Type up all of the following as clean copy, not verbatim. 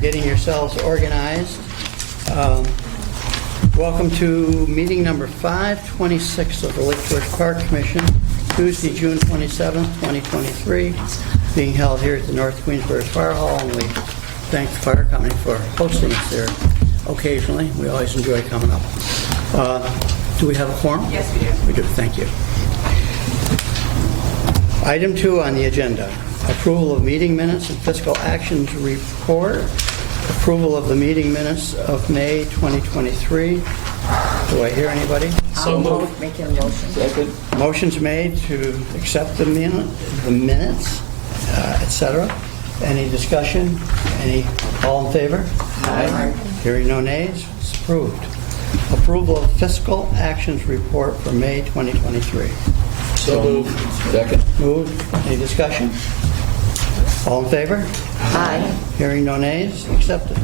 getting yourselves organized. Welcome to meeting number 526 of the Lake George Park Commission, Tuesday, June 27th, 2023, being held here at the North Queensbury Fire Hall, and we thank the fire company for hosting us there occasionally. We always enjoy coming up. Do we have a quorum? Yes, we do. We do, thank you. Item 2 on the agenda, approval of meeting minutes and fiscal actions report. Approval of the meeting minutes of May 2023. Do I hear anybody? So moved. Making a motion. Second. Motion's made to accept the minutes, etc. Any discussion? All in favor? Aye. Hearing no nays, it's approved. Approval of fiscal actions report for May 2023. So moved. Second. Moved. Any discussion? All in favor? Aye. Hearing no nays, accepted.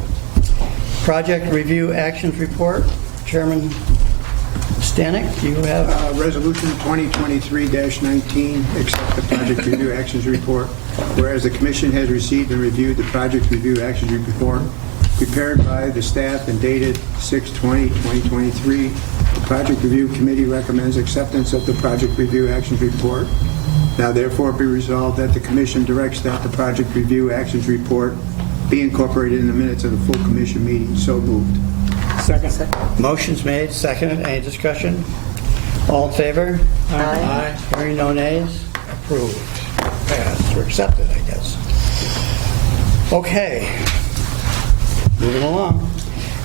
Project review actions report. Chairman Stanek, do you have? Resolution 2023-19, accept the project review actions report. Whereas the Commission has received and reviewed the project review actions report prepared by the staff and dated 6/20/2023, the Project Review Committee recommends acceptance of the project review actions report. Now therefore be resolved that the Commission directs that the project review actions report be incorporated in the minutes of the full Commission meeting. So moved. Second. Motion's made, seconded. Any discussion? All in favor? Aye. Hearing no nays, approved. Passed or accepted, I guess. Okay. Moving along.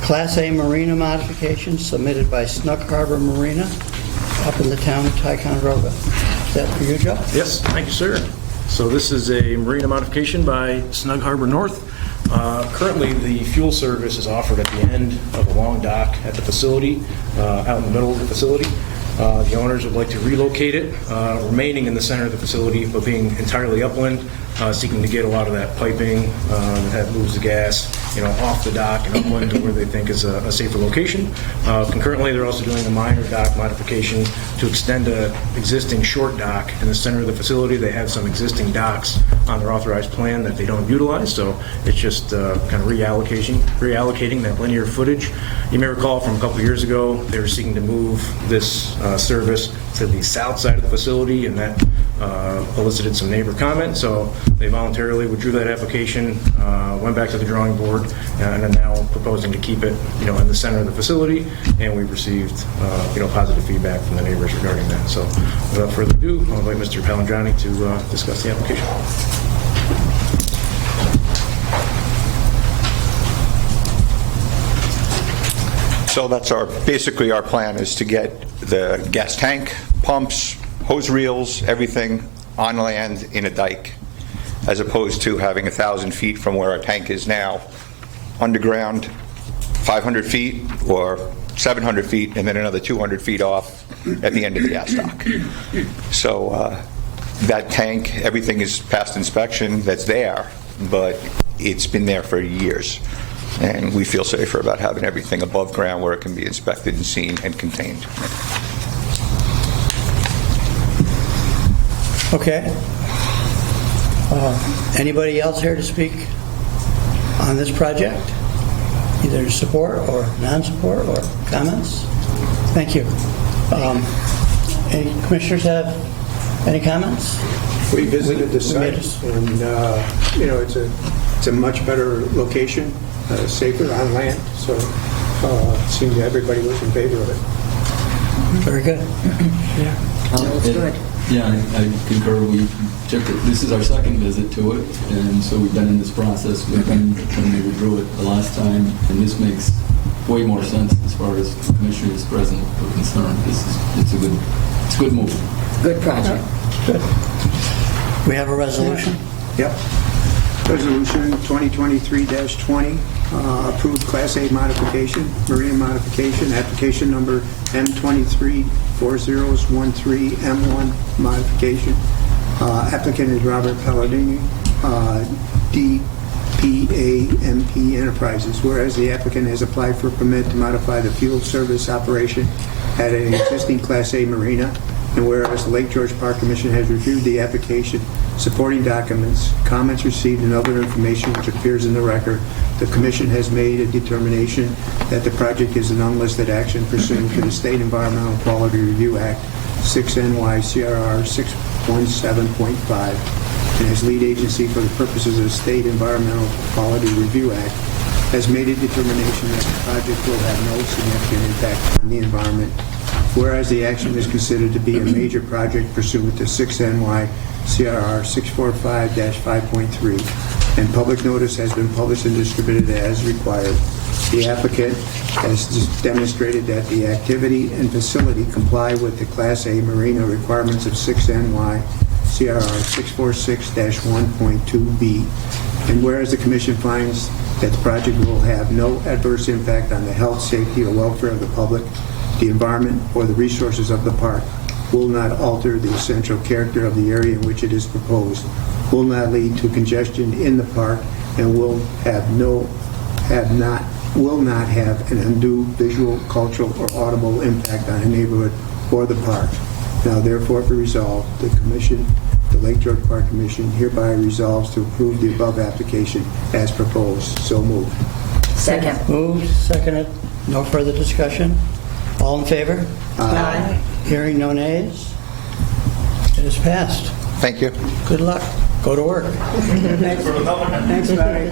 Class A marina modification submitted by Snug Harbor Marina up in the town of Ticonderoga. Is that for you, Joe? Yes, thank you, sir. So this is a marina modification by Snug Harbor North. Currently, the fuel service is offered at the end of a long dock at the facility, out in the middle of the facility. The owners would like to relocate it, remaining in the center of the facility, but being entirely upland, seeking to get a lot of that piping that moves the gas, off the dock and upland to where they think is a safer location. Concurrently, they're also doing a minor dock modification to extend an existing short dock in the center of the facility. They have some existing docks on their authorized plan that they don't utilize, so it's just kind of reallocating that linear footage. You may recall from a couple years ago, they were seeking to move this service to the south side of the facility, and that elicited some neighbor comment, so they voluntarily withdrew that application, went back to the drawing board, and are now proposing to keep it, in the center of the facility, and we've received, positive feedback from the neighbors regarding that. So without further ado, I'll invite Mr. Palandrani to discuss the application. So that's basically our plan is to get the gas tank, pumps, hose reels, everything on land in a dike, as opposed to having 1,000 feet from where our tank is now, underground, 500 feet or 700 feet, and then another 200 feet off at the end of the gas dock. So that tank, everything is past inspection that's there, but it's been there for years. And we feel safer about having everything above ground where it can be inspected and seen and contained. Okay. Anybody else here to speak on this project? Either support or non-support or comments? Thank you. Any commissioners have any comments? We visited the site, and it's a much better location, safer on land. So it seemed everybody was in favor of it. Very good. Yeah. It's good. Yeah, I concur. We checked it. This is our second visit to it, and so we've been in this process with them when they withdrew it the last time, and this makes way more sense as far as the commissioners present are concerned. It's a good move. Good project. Good. We have a resolution? Yep. Resolution 2023-20, approved Class A modification, marina modification, application number M234013M1 modification. Applicant is Robert Palladini, DPAMP Enterprises, whereas the applicant has applied for a permit to modify the fuel service operation at an existing Class A marina, and whereas the Lake George Park Commission has reviewed the application, supporting documents, comments received, and other information which appears in the record, the Commission has made a determination that the project is an unlisted action pursuant to the State Environmental Quality Review Act, 6 NYCRR 617.5, and as lead agency for the purposes of the State Environmental Quality Review Act, has made a determination that the project will have no significant impact on the environment, whereas the action is considered to be a major project pursuant to 6 NYCRR 645-5.3, and public notice has been published and distributed as required. The applicant has demonstrated that the activity and facility comply with the Class A marina requirements of 6 NYCRR 646-1.2B, and whereas the Commission finds that the project will have no adverse impact on the health, safety, or welfare of the public, the environment, or the resources of the park, will not alter the essential character of the area in which it is proposed, will not lead to congestion in the park, and will not have an undue visual, cultural, or audible impact on the neighborhood or the park. Now therefore be resolved, the Commission, the Lake George Park Commission hereby resolves to approve the above application as proposed. So moved. Second. Moved, seconded. No further discussion? All in favor? Aye. Hearing no nays? It is passed. Thank you. Good luck. Go to work. Thanks, Barry.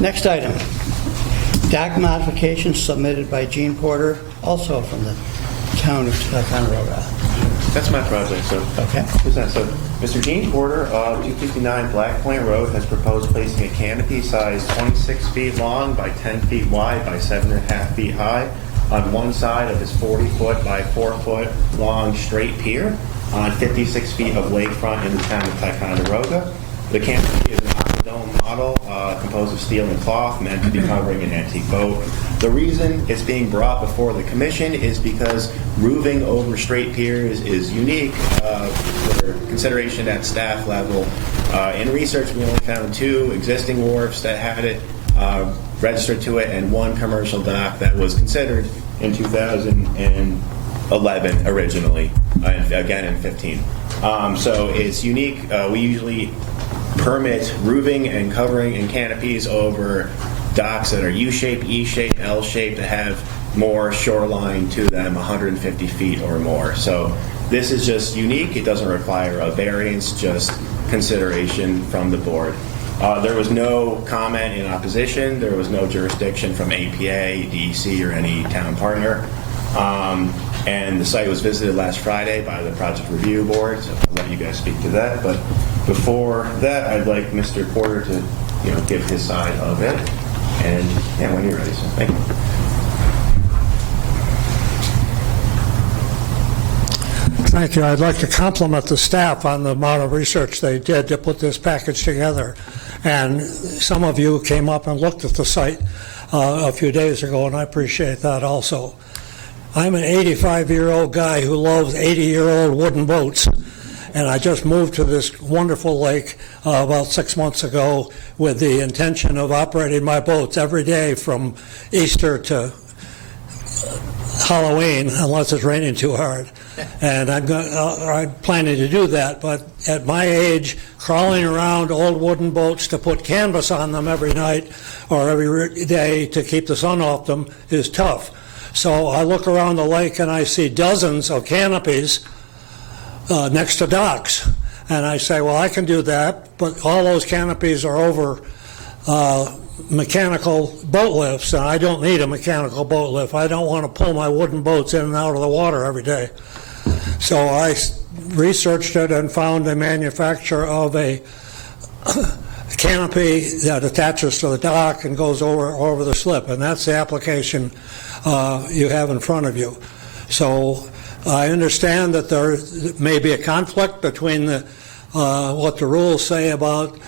Next item. Dock modification submitted by Gene Porter, also from the town of Ticonderoga. That's my project, so. Okay. Who's that? So, Mr. Gene Porter of 259 Black Point Road has proposed placing a canopy size 26 feet long by 10 feet wide by 7.5 feet high on one side of his 40-foot by 4-foot long straight pier on 56 feet of lakefront in the town of Ticonderoga. The canopy is an octadome model composed of steel and cloth meant to be covering an antique boat. The reason it's being brought before the Commission is because roofing over straight piers is unique for consideration at staff level. In research, we only found 2 existing wharfs that had it registered to it and 1 commercial dock that was considered in 2011 originally, and again in 15. So it's unique. We usually permit roofing and covering and canopies over docks that are U-shaped, E-shaped, L-shaped, that have more shoreline to them, 150 feet or more. So this is just unique. It doesn't require a variance, just consideration from the board. There was no comment in opposition. There was no jurisdiction from APA, DEC, or any town partner. And the site was visited last Friday by the project review board, so I'll let you guys speak to that. But before that, I'd like Mr. Porter to, give his side of it. And yeah, when you're ready, so thank you. Thank you. I'd like to compliment the staff on the amount of research they did to put this package together. And some of you came up and looked at the site a few days ago, and I appreciate that also. I'm an 85-year-old guy who loves 80-year-old wooden boats, and I just moved to this wonderful lake about 6 months ago with the intention of operating my boats every day from Easter to Halloween, unless it's raining too hard. And I'm planning to do that, but at my age, crawling around old wooden boats to put canvas on them every night or every day to keep the sun off them is tough. So I look around the lake and I see dozens of canopies next to docks. And I say, well, I can do that, but all those canopies are over mechanical boat lifts, and I don't need a mechanical boat lift. I don't want to pull my wooden boats in and out of the water every day. So I researched it and found a manufacturer of a canopy that attaches to the dock and goes over the slip, and that's the application you have in front of you. So I understand that there may be a conflict between what the rules say about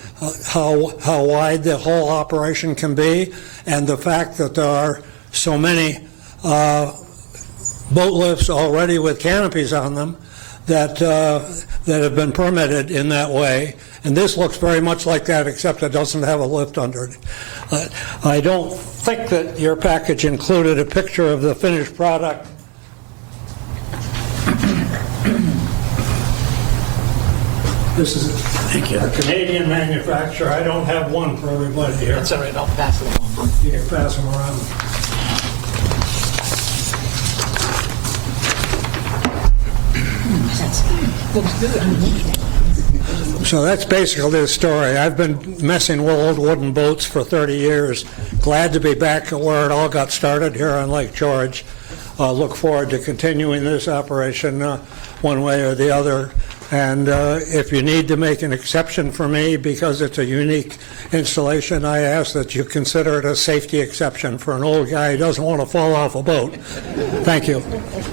how wide the whole operation can be and the fact that there are so many boat lifts already with canopies on them that have been permitted in that way. And this looks very much like that, except it doesn't have a lift under it. I don't think that your package included a picture of the finished product. This is a Canadian manufacturer. I don't have one for everybody here. That's all right, I'll pass it along. You can pass them around. Looks good. So that's basically the story. I've been messing with old wooden boats for 30 years. Glad to be back at where it all got started here on Lake George. Look forward to continuing this operation one way or the other. And if you need to make an exception for me because it's a unique installation, I ask that you consider it a safety exception for an old guy who doesn't want to fall off a boat. Thank you.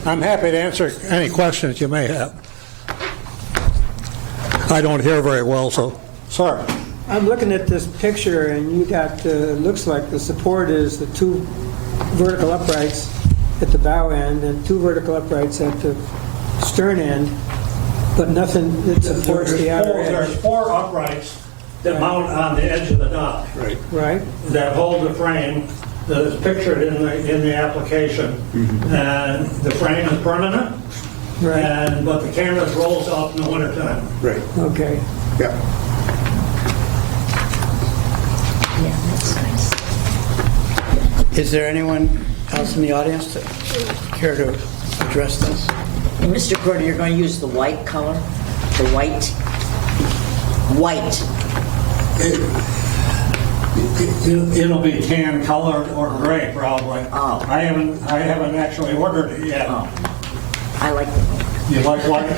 I'm happy to answer any questions you may have. I don't hear very well, so, sorry. I'm looking at this picture, and you got, looks like the support is the two vertical uprights at the bow end and two vertical uprights at the stern end, but nothing that supports the outer There's edge. 4 uprights that mount on the edge of the dock. Right? That hold the frame that is pictured in the application. And the frame is permanent, Right. but the canvas rolls off in the wintertime. Right, Okay. yeah. Yeah, that's nice. Is there anyone else in the audience that care to address this? And Mr. Corder, you're going to use the white color? The white? White. It'll be tan colored or gray probably. Oh. I haven't actually ordered it yet. Oh, I like the white. You like white?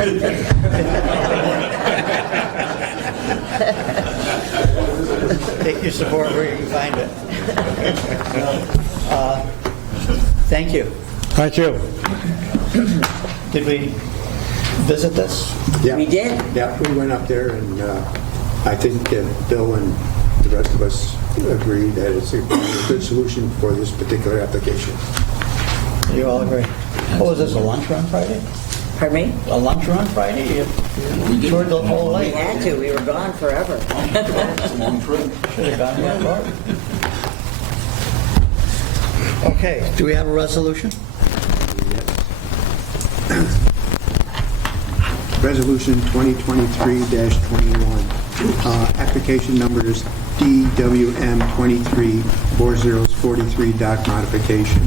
Take your support where you can find it. Thank you. Thank you. Did we visit this? Yeah. We did? Yeah, we went up there, and I think that Bill and the rest of us agree that it's a good solution for this particular application. You all agree? What was this, a lunch run Friday? Pardon me? A lunch run Friday? You toured the whole We lake? had to, we were gone forever. It's a long trip. Should have gone that far. Okay, do we have a resolution? Resolution 2023-21. Application number is DWM 234043 dock modification.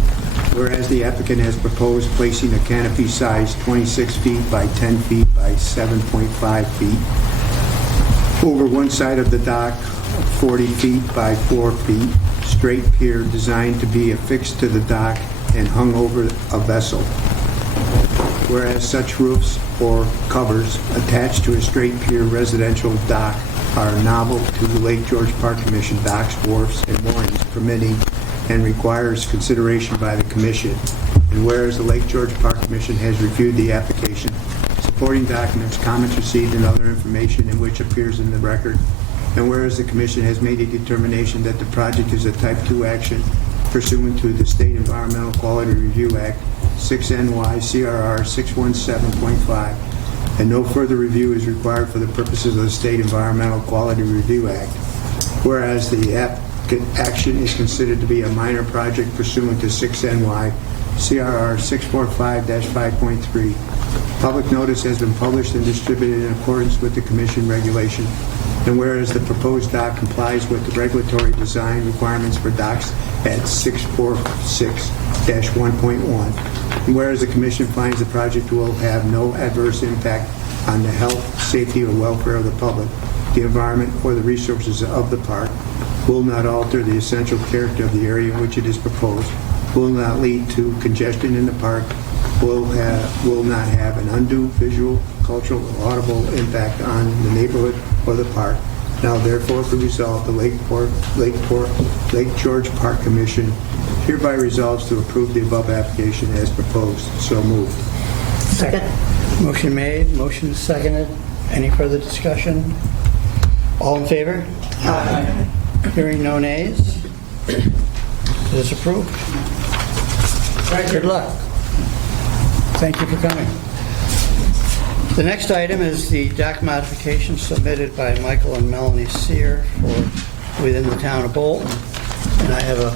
Whereas the applicant has proposed placing a canopy size 26 feet by 10 feet by 7.5 feet over one side of the dock, 40 feet by 4 feet, straight pier designed to be affixed to the dock and hung over a vessel. Whereas such roofs or covers attached to a straight pier residential dock are novel to the Lake George Park Commission docks, wharfs, and moorings permitting and requires consideration by the Commission. And whereas the Lake George Park Commission has reviewed the application, supporting documents, comments received, and other information in which appears in the record, and whereas the Commission has made a determination that the project is a Type 2 action pursuant to the State Environmental Quality Review Act, 6 NY CRR 617.5, and no further review is required for the purposes of the State Environmental Quality Review Act. Whereas the action is considered to be a minor project pursuant to 6 NY CRR 645-5.3. Public notice has been published and distributed in accordance with the Commission regulation. And whereas the proposed dock complies with the regulatory design requirements for docks at 646-1.1, and whereas the Commission finds the project will have no adverse impact on the health, safety, or welfare of the public, the environment, or the resources of the park, will not alter the essential character of the area in which it is proposed, will not lead to congestion in the park, will not have an undue visual, cultural, or audible impact on the neighborhood or the park. Now therefore be resolved, the Lake George Park Commission hereby resolves to approve the above application as proposed. So moved. Second. Motion made, motion seconded. Any further discussion? All in favor? Aye. Hearing no nays? It is approved. Good luck. Thank you for coming. The next item is the dock modification submitted by Michael and Melanie Sear for within the town of Bolton. And I have a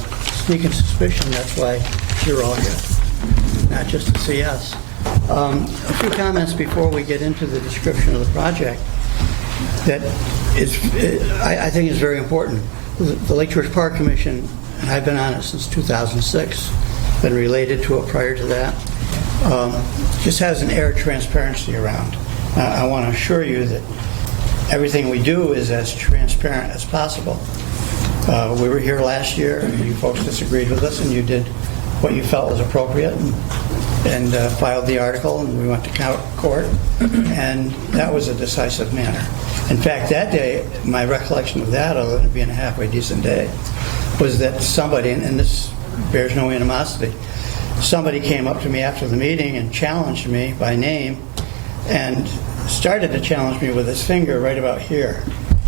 sneaking suspicion that's why you're all here, not just to see us. A few comments before we get into the description of the project. that I think is very important. The Lake George Park Commission, and I've been on it since 2006, been related to it prior to that, just has an air of transparency around. I want to assure you that everything we do is as transparent as possible. We were here last year, and you folks disagreed with us, and you did what you felt was appropriate, and filed the article, and we went to court, and that was a decisive manner. In fact, that day, my recollection of that, other than it being a halfway decent day, was that somebody, and this bears no animosity, somebody came up to me after the meeting and challenged me by name and started to challenge me with his finger right about here,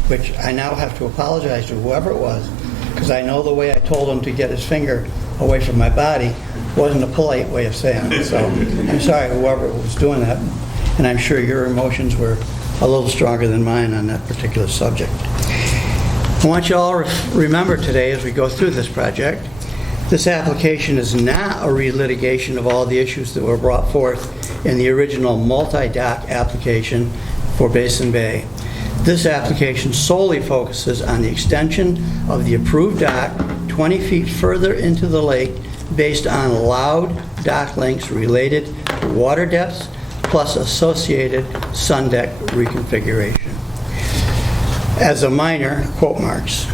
which I now have to apologize to whoever it was, because I know the way I told him to get his finger away from my body wasn't a polite way of saying it. So I'm sorry, whoever was doing that, and I'm sure your emotions were a little stronger than mine on that particular subject. I want you all to remember today, as we go through this project, this application is not a relitigation of all the issues that were brought forth in the original multi-dock application for Basin Bay. This application solely focuses on the extension of the approved dock 20 feet further into the lake based on allowed dock lengths related to water depths plus associated sun deck reconfiguration. As a minor, quote marks,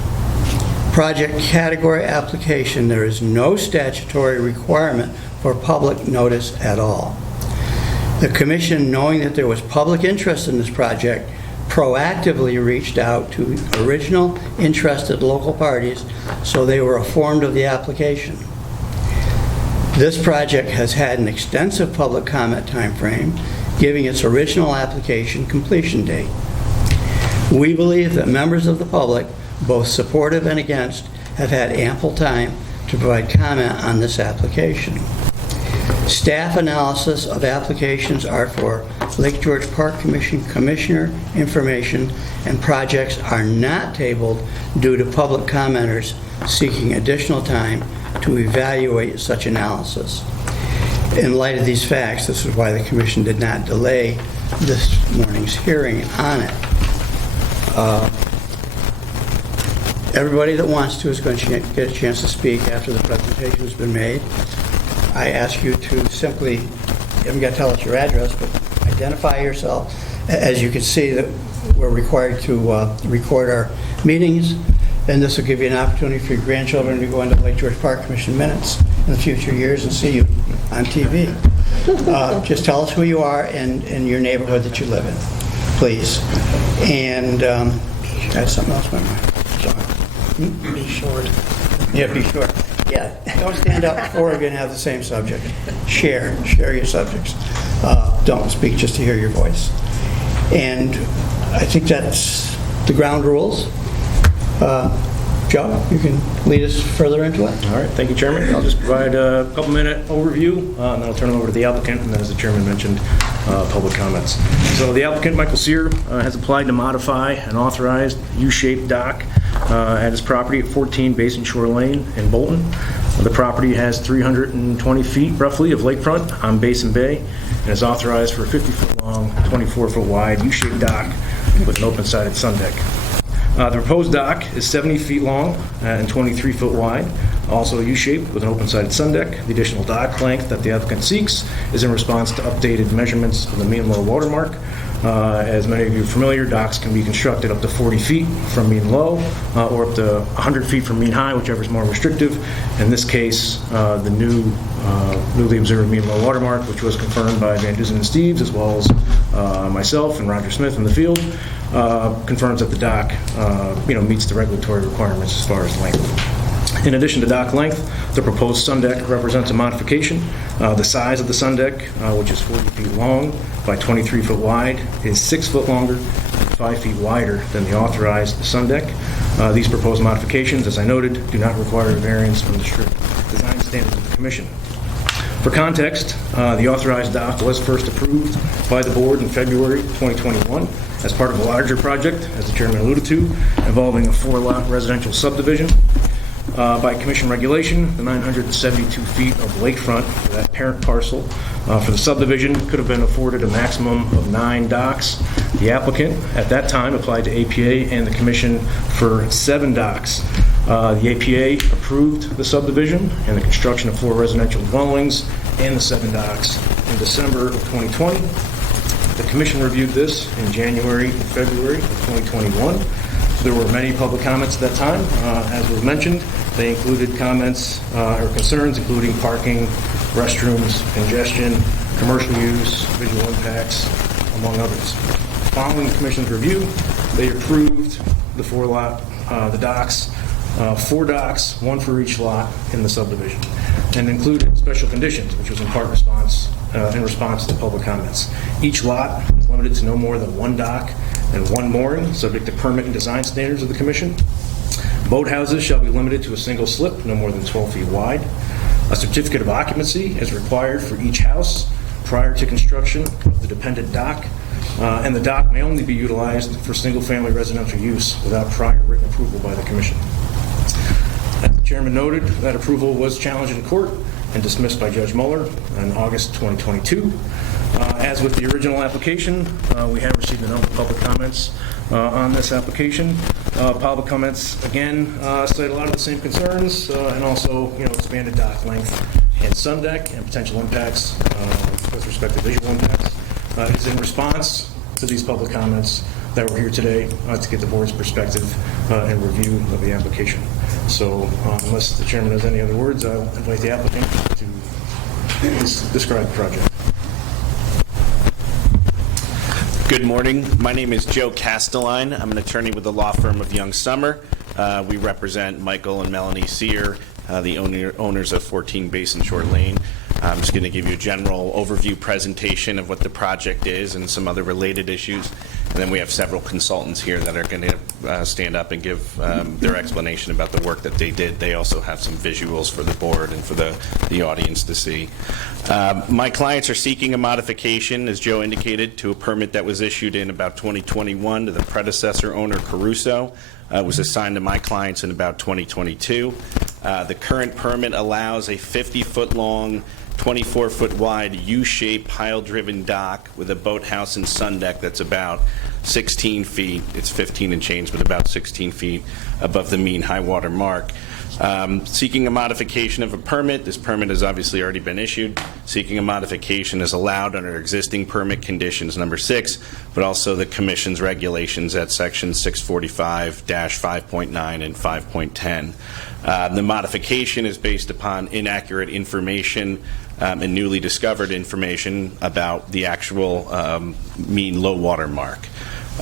project category application, there is no statutory requirement for public notice at all. The Commission, knowing that there was public interest in this project, proactively reached out to original interested local parties so they were informed of the application. This project has had an extensive public comment timeframe, giving its original application completion date. We believe that members of the public, both supportive and against, have had ample time to provide comment on this application. Staff analysis of applications are for Lake George Park Commission Commissioner information, and projects are not tabled due to public commenters seeking additional time to evaluate such analysis. In light of these facts, this is why the Commission did not delay this morning's hearing on it. Everybody that wants to is going to get a chance to speak after the presentation has been made. I ask you to simply, you haven't got to tell us your address, but identify yourself. As you can see, that we're required to record our meetings, and this will give you an opportunity for your grandchildren to go into Lake George Park Commission minutes in the future years and see you on TV. Just tell us who you are and your neighborhood that you live in, please. And I had something else in my mind. Sorry. Be short. Yeah, be short. Yeah, don't stand up. Four of you and have the same subject. Share your subjects. Don't speak just to hear your voice. And I think that's the ground rules. Joe, you can lead us further into it. All right, thank you, Chairman. I'll just provide a couple-minute overview, and then I'll turn it over to the applicant, and then, as the Chairman mentioned, public comments. So the applicant, Michael Sear, has applied to modify an authorized U-shaped dock at his property at 14 Basin Shore Lane in Bolton. The property has 320 feet, roughly, of lakefront on Basin Bay, and is authorized for a 50-foot-long, 24-foot-wide U-shaped dock with an open-sided sun deck. The proposed dock is 70 feet long and 23 foot wide, also U-shaped with an open-sided sun deck. The additional dock length that the applicant seeks is in response to updated measurements of the mean low water mark. As many of you are familiar, docks can be constructed up to 40 feet from mean low or up to 100 feet from mean high, whichever is more restrictive. In this case, the newly observed mean low water mark, which was confirmed by Van Dusen and Steves, as well as myself and Roger Smith in the field, confirms that the dock meets the regulatory requirements as far as length. In addition to dock length, the proposed sun deck represents a modification. The size of the sun deck, which is 40 feet long by 23 foot wide, is 6 foot longer and 5 feet wider than the authorized sun deck. These proposed modifications, as I noted, do not require a variance from the strict design standards of the Commission. For context, the authorized dock was first approved by the board in February 2021 as part of a larger project, as the Chairman alluded to, involving a 4-lot residential subdivision. By commission regulation, the 972 feet of lakefront for that parent parcel for the subdivision could have been afforded a maximum of 9 docks. The applicant at that time applied to APA and the commission for 7 docks. The APA approved the subdivision and the construction of 4 residential dwellings and the 7 docks in December of 2020. The commission reviewed this in January and February of 2021. There were many public comments at that time. As was mentioned, they included comments or concerns including parking, restrooms, congestion, commercial use, visual impacts, among others. Following the commission's review, they approved the 4 docks, 4 docks, 1 for each lot in the subdivision, and included special conditions, which was in part in response to the public comments. Each lot is limited to no more than 1 dock and 1 mooring, subject to permit and design standards of the commission. Boathouses shall be limited to a single slip, no more than 12 feet wide. A certificate of occupancy is required for each house prior to construction of the dependent dock, and the dock may only be utilized for single-family residential use without prior written approval by the commission. As the chairman noted, that approval was challenged in court and dismissed by Judge Mueller in August 2022. As with the original application, we have received a number of public comments on this application. Public comments, again, cite a lot of the same concerns and also, expanded dock length and sun deck and potential impacts with respect to visual impacts. It's in response to these public comments that we're here today to get the board's perspective and review of the application. So unless the chairman has any other words, I'll invite the applicant to describe the project. Good morning. My name is Joe Castelline. I'm an attorney with the law firm of Young Summer. We represent Michael and Melanie Sear, the owners of 14 Basin Shore Lane. I'm just going to give you a general overview presentation of what the project is and some other related issues. And then we have several consultants here that are going to stand up and give their explanation about the work that they did. They also have some visuals for the board and for the audience to see. My clients are seeking a modification, as Joe indicated, to a permit that was issued in about 2021 to the predecessor owner, Caruso. It was assigned to my clients in about 2022. The current permit allows a 50-foot long, 24-foot wide U-shaped pile-driven dock with a boathouse and sun deck that's about 16 feet. It's 15 and change, but about 16 feet above the mean high water mark. Seeking a modification of a permit. This permit has obviously already been issued. Seeking a modification is allowed under existing permit conditions number 6, but also the Commission's regulations at section 645-5.9 and 5.10. The modification is based upon inaccurate information and newly discovered information about the actual mean low water mark.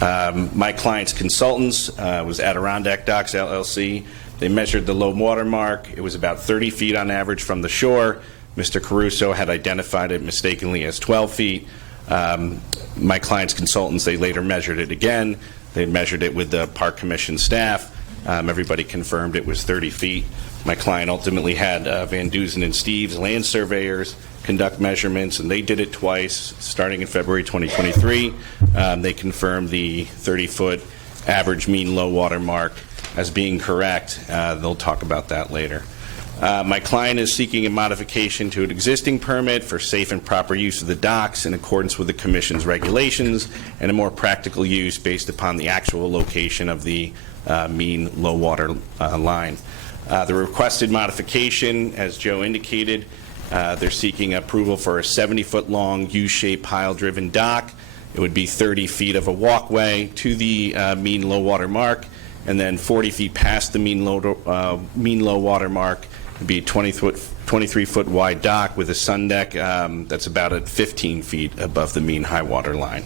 My client's consultants was Adirondack Docks LLC. They measured the low water mark. It was about 30 feet on average from the shore. Mr. Caruso had identified it mistakenly as 12 feet. My client's consultants, they later measured it again. They measured it with the Park Commission staff. Everybody confirmed it was 30 feet. My client ultimately had Van Dusen and Steve's land surveyors conduct measurements, and they did it twice, starting in February 2023. They confirmed the 30-foot average mean low water mark as being correct. They'll talk about that later. My client is seeking a modification to an existing permit for safe and proper use of the docks in accordance with the Commission's regulations and a more practical use based upon the actual location of the mean low water line. The requested modification, as Joe indicated, they're seeking approval for a 70-foot long U-shaped pile-driven dock. It would be 30 feet of a walkway to the mean low water mark, and then 40 feet past the mean low water mark would be a 23-foot wide dock with a sun deck that's about at 15 feet above the mean high water line.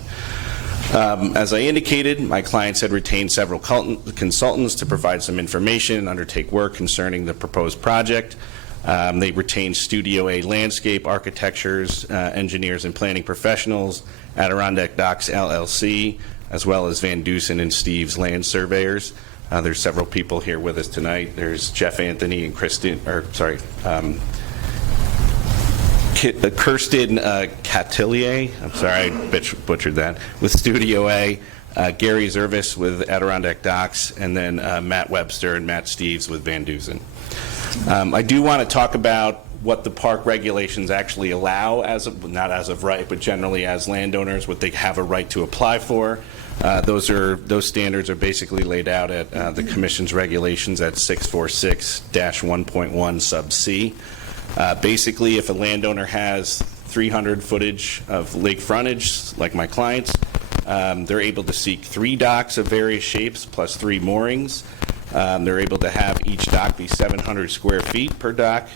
As I indicated, my clients had retained several consultants to provide some information and undertake work concerning the proposed project. They retained Studio A landscape architectures, engineers, and planning professionals, Adirondack Docks LLC, as well as Van Dusen and Steve's land surveyors. There's several people here with us tonight. There's Jeff Anthony and Kirsten Catilier, I'm sorry, I butchered that, with Studio A. Gary Zervis with Adirondack Docks, and then Matt Webster and Matt Steves with Van Dusen. I do want to talk about what the park regulations actually allow, not as of right, but generally as landowners, what they have a right to apply for. Those standards are basically laid out at the Commission's regulations at 646-1.1 sub C. Basically, if a landowner has 300 footage of lake frontage, like my clients, they're able to seek 3 docks of various shapes plus 3 moorings. They're able to have each dock be 700 square feet per dock.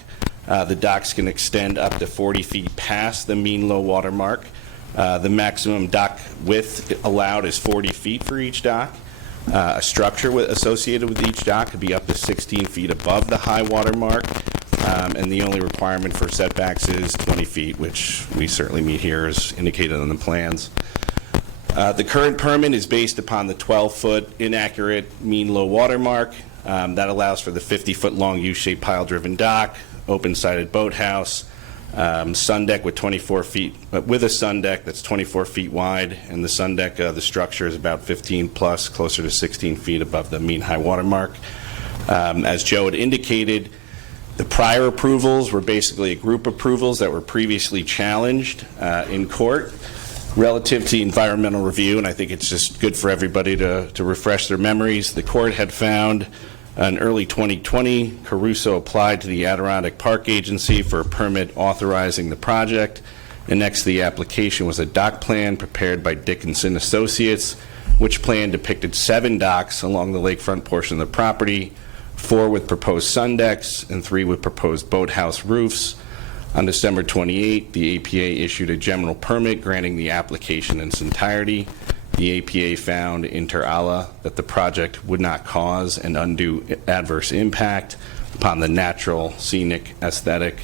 The docks can extend up to 40 feet past the mean low water mark. The maximum dock width allowed is 40 feet for each dock. A structure associated with each dock could be up to 16 feet above the high water mark. And the only requirement for setbacks is 20 feet, which we certainly meet here as indicated on the plans. The current permit is based upon the 12-foot inaccurate mean low water mark. That allows for the 50-foot long U-shaped pile-driven dock, open-sided boathouse, sun deck with 24 feet, with a sun deck that's 24 feet wide, and the sun deck, the structure is about 15 plus, closer to 16 feet above the mean high water mark. As Joe had indicated, the prior approvals were basically a group approvals that were previously challenged in court relative to environmental review, and I think it's just good for everybody to refresh their memories. The court had found in early 2020, Caruso applied to the Adirondack Park Agency for a permit authorizing the project, and next to the application was a dock plan prepared by Dickinson Associates, which plan depicted 7 docks along the lakefront portion of the property, 4 with proposed sun decks and 3 with proposed boathouse roofs. On December 28, the APA issued a general permit granting the application in its entirety. The APA found inter alia that the project would not cause an undue adverse impact upon the natural, scenic, aesthetic,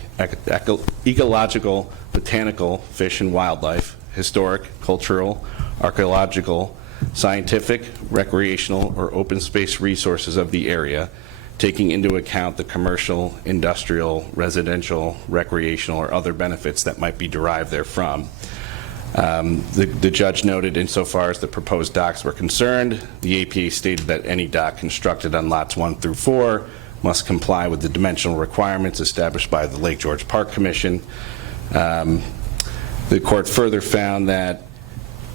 ecological, botanical, fish and wildlife, historic, cultural, archaeological, scientific, recreational, or open space resources of the area, taking into account the commercial, industrial, residential, recreational, or other benefits that might be derived therefrom. The judge noted insofar as the proposed docks were concerned, the APA stated that any dock constructed on lots 1 through 4 must comply with the dimensional requirements established by the Lake George Park Commission. The court further found that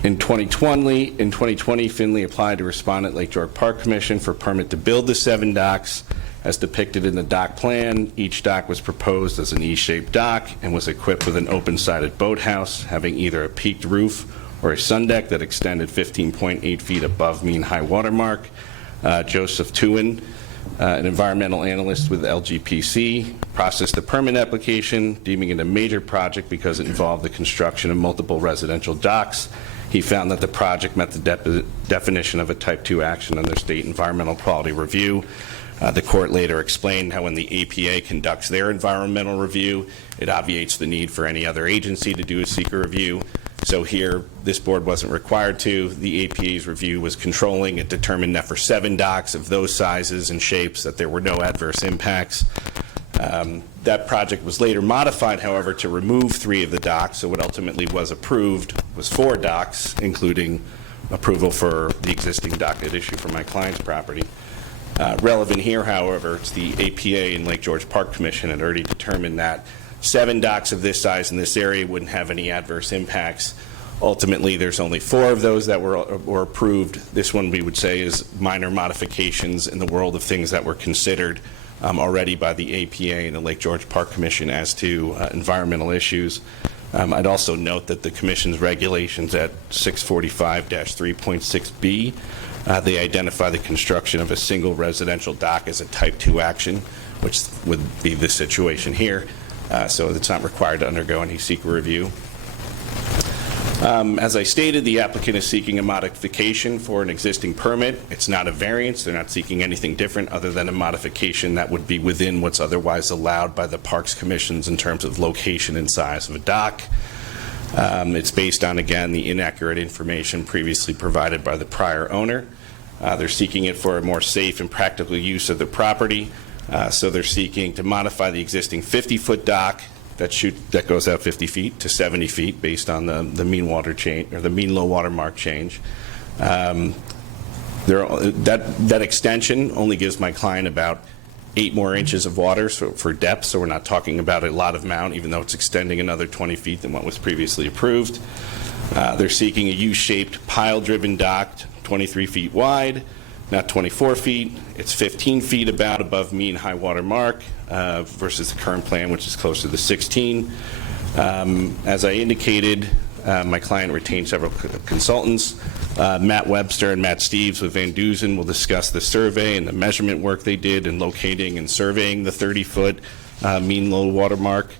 in 2020, Finley applied to respondent Lake George Park Commission for permit to build the 7 docks as depicted in the dock plan. Each dock was proposed as an E-shaped dock and was equipped with an open-sided boathouse having either a peaked roof or a sun deck that extended 15.8 feet above mean high water mark. Joseph Tuin, an environmental analyst with LGPC, processed the permit application, deeming it a major project because it involved the construction of multiple residential docks. He found that the project met the definition of a Type 2 action under state environmental quality review. The court later explained how when the APA conducts their environmental review, it obviates the need for any other agency to do a seeker review. So here, this board wasn't required to. The APA's review was controlling. It determined that for 7 docks of those sizes and shapes that there were no adverse impacts. That project was later modified, however, to remove 3 of the docks, so what ultimately was approved was 4 docks, including approval for the existing dock at issue for my client's property. Relevant here, however, it's the APA and Lake George Park Commission had already determined that 7 docks of this size in this area wouldn't have any adverse impacts. Ultimately, there's only 4 of those that were approved. This one we would say is minor modifications in the world of things that were considered already by the APA and the Lake George Park Commission as to environmental issues. I'd also note that the Commission's regulations at 645-3.6B, they identify the construction of a single residential dock as a Type 2 action, which would be the situation here. So it's not required to undergo any seeker review. As I stated, the applicant is seeking a modification for an existing permit. It's not a variance. They're not seeking anything different other than a modification that would be within what's otherwise allowed by the Parks Commissions in terms of location and size of a dock. It's based on, again, the inaccurate information previously provided by the prior owner. They're seeking it for a more safe and practical use of the property. So they're seeking to modify the existing 50-foot dock that goes out 50 feet to 70 feet based on the mean water change or the mean low water mark change. That extension only gives my client about 8 more inches of water for depth, so we're not talking about a lot of amount, even though it's extending another 20 feet than what was previously approved. They're seeking a U-shaped pile-driven dock, 23 feet wide, not 24 feet. It's 15 feet about above mean high water mark versus the current plan, which is closer to 16. As I indicated, my client retained several consultants. Matt Webster and Matt Steves with Van Dusen will discuss the survey and the measurement work they did in locating and surveying the 30-foot mean low water mark.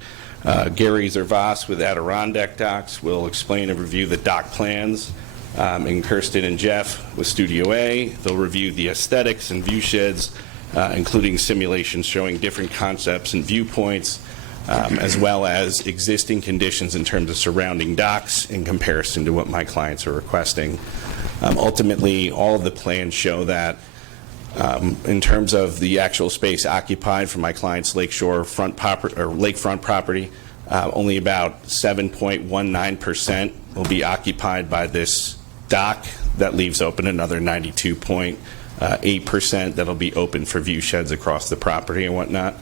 Gary Zervas with Adirondack Docks will explain and review the dock plans. And Kirsten and Jeff with Studio A, they'll review the aesthetics and view sheds, including simulations showing different concepts and viewpoints, as well as existing conditions in terms of surrounding docks in comparison to what my clients are requesting. Ultimately, all of the plans show that in terms of the actual space occupied for my client's lakefront property, only about 7.19% will be occupied by this dock. That leaves open another 92.8% that'll be open for view sheds across the property and whatnot.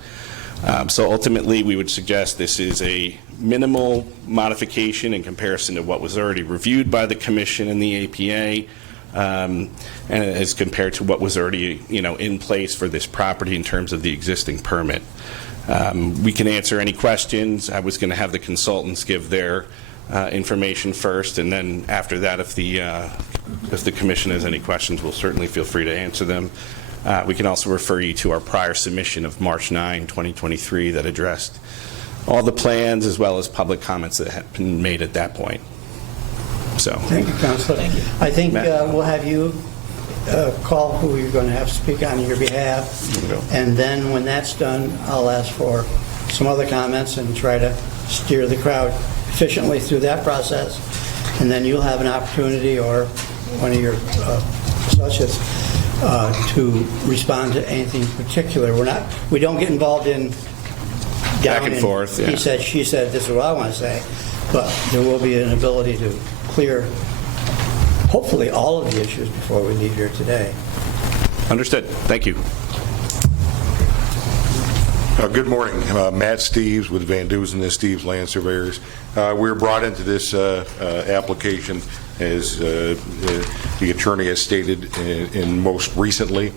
So ultimately, we would suggest this is a minimal modification in comparison to what was already reviewed by the Commission and the APA, and as compared to what was already, in place for this property in terms of the existing permit. We can answer any questions. I was going to have the consultants give their information first, and then after that, if the Commission has any questions, we'll certainly feel free to answer them. We can also refer you to our prior submission of March 9, 2023 that addressed all the plans as well as public comments that had been made at that point. So, Thank you, Councilor. Thank you. I think we'll have you call who you're going to have speak on your behalf, and then when that's done, I'll ask for some other comments and try to steer the crowd efficiently through that process, and then you'll have an opportunity, or one of your associates, to respond to anything particular. We don't get involved in back and forth. Yeah. He said, she said, this is what I want to say, but there will be an ability to clear, hopefully, all of the issues before we leave here today. Understood. Thank you. Good morning. Matt Steves with Van Dusen and Steves Land Surveyors. We were brought into this application as the attorney has stated in most recently.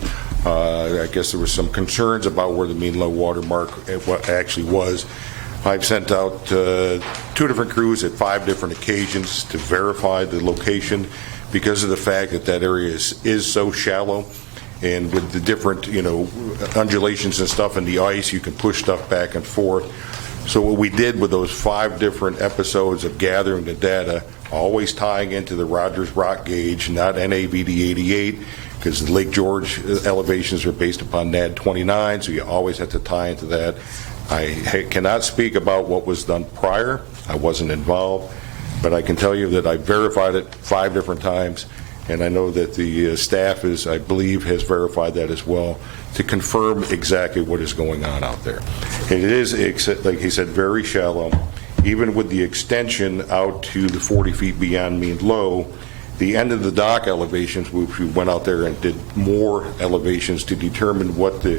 I guess there was some concerns about where the mean low water mark what actually was. I've sent out 2 different crews at 5 different occasions to verify the location because of the fact that that area is so shallow. And with the different, undulations and stuff in the ice, you can push stuff back and forth. So what we did with those 5 different episodes of gathering the data, always tying into the Rogers Rock Gauge, not NAVD 88, because the Lake George elevations are based upon NAD 29, so you always have to tie into that. I cannot speak about what was done prior. I wasn't involved, but I can tell you that I verified it 5 different times. And I know that the staff I believe, has verified that as well to confirm exactly what is going on out there. And it is, like he said, very shallow. Even with the extension out to the 40 feet beyond mean low, the end of the dock elevations, which we went out there and did more elevations to determine what the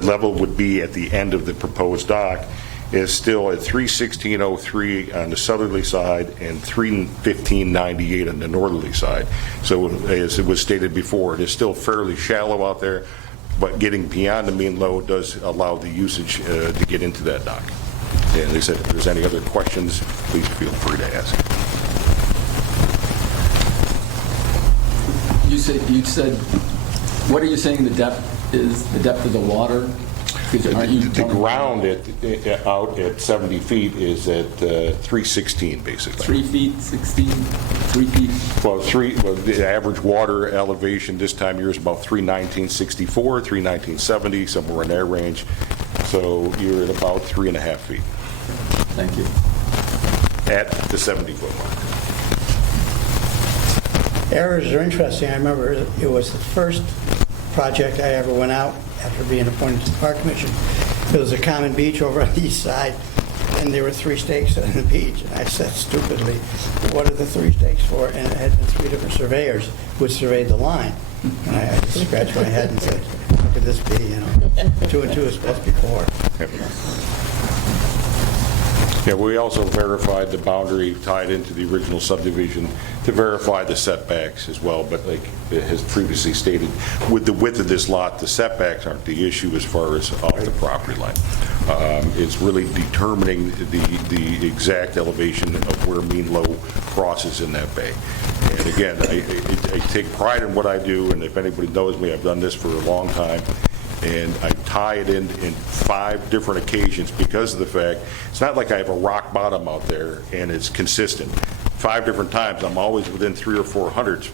level would be at the end of the proposed dock, is still at 316.03 on the southerly side and 315.98 on the northerly side. So as it was stated before, it is still fairly shallow out there, but getting beyond the mean low does allow the usage to get into that dock. And they said if there's any other questions, please feel free to ask. You said, what are you saying the depth is, the depth of the water? The ground out at 70 feet is at 316, basically. 3 feet, 16, 3 feet? Well, the average water elevation this time of year is about 319.64, 319.70, somewhere in that range. So you're at about 3.5 feet. Thank you. At the 70-foot mark. Errors are interesting. I remember it was the first project I ever went out after being appointed to the Park Commission. There was a common beach over on the east side, and there were 3 stakes on the beach. And I said stupidly, what are the 3 stakes for? And it had been 3 different surveyors who had surveyed the line. And I just scratched my head and said, how could this be, 2 and 2 is supposed to be 4. Yeah, we also verified the boundary tied into the original subdivision to verify the setbacks as well, but like it has previously stated, with the width of this lot, the setbacks aren't the issue as far as off the property line. It's really determining the exact elevation of where mean low crosses in that bay. And again, I take pride in what I do, and if anybody knows me, I've done this for a long time. And I tie it in 5 different occasions because of the fact, it's not like I have a rock bottom out there and it's consistent. 5 different times, I'm always within 3 or 4 hundredths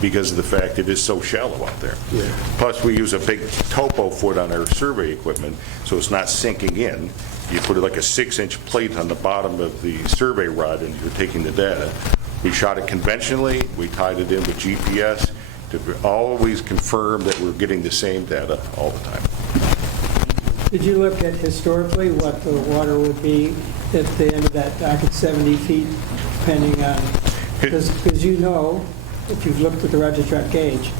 because of the fact it is so shallow out there. Yeah. Plus, we use a big topo foot on our survey equipment, so it's not sinking in. You put it like a 6-inch plate on the bottom of the survey rod and you're taking the data. We shot it conventionally, we tied it in with GPS, to always confirm that we're getting the same data all the time. Did you look at historically what the water would be at the end of that dock at 70 feet, depending on, because if you've looked at the Roger Truck gauge,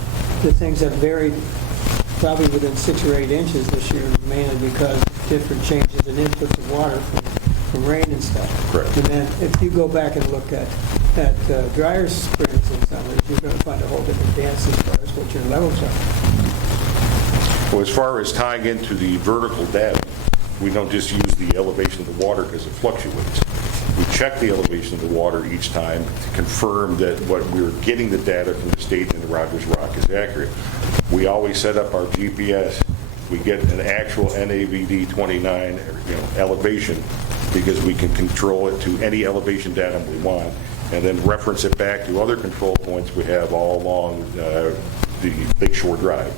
the things have varied probably within 6 or 8 inches this year, mainly because different changes in inputs of water from rain and stuff. Correct. And then if you go back and look at drier springs and summers, you're going to find a whole different dance as far as what your levels are. Well, as far as tying into the vertical data, we don't just use the elevation of the water because it fluctuates. We check the elevation of the water each time to confirm that what we're getting the data from the state and the Rogers Rock is accurate. We always set up our GPS. We get an actual NAVD 29 elevation because we can control it to any elevation data we want, and then reference it back to other control points we have all along the Lakeshore Drive.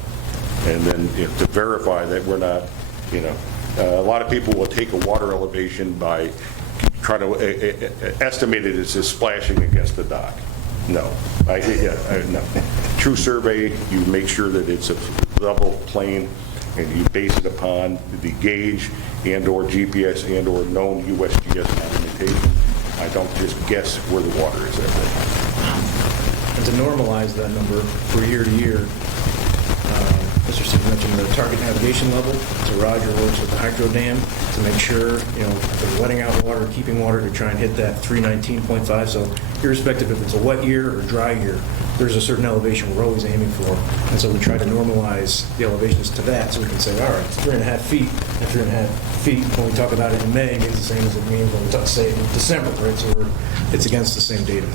And then to verify that we're not, a lot of people will take a water elevation by trying to estimate it as just splashing against the dock. No. No. True survey, you make sure that it's a level plane, and you base it upon the gauge and/or GPS and/or known USGS documentation. I don't just guess where the water is at. And to normalize that number for year to year, Mr. Steve mentioned the target navigation level. So Roger works with the hydro dam to make sure, if they're letting out water, keeping water to try and hit that 319.5. So irrespective if it's a wet year or dry year, there's a certain elevation we're always aiming for. And so we try to normalize the elevations to that so we can say, all right, 3.5 feet. And 3.5 feet, when we talk about it in May, means the same as it means when we say it in December, right? So it's against the same data.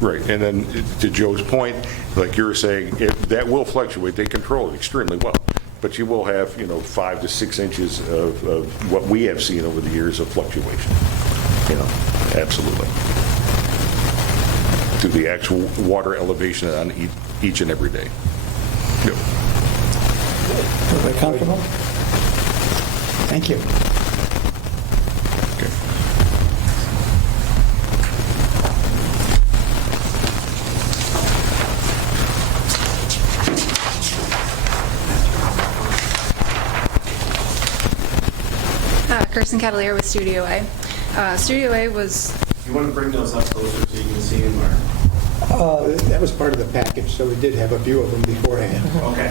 Right, and then to Joe's point, like you were saying, that will fluctuate. They control it extremely well. But you will have, 5 to 6 inches of what we have seen over the years of fluctuation. Absolutely. To the actual water elevation on each and every day. Yep. Everybody comfortable? Thank you. Okay. Kirsten Cavalier with Studio A. Studio A was... You want to bring those up closer so you can see them, or? That was part of the package, so we did have a few of them beforehand. Okay.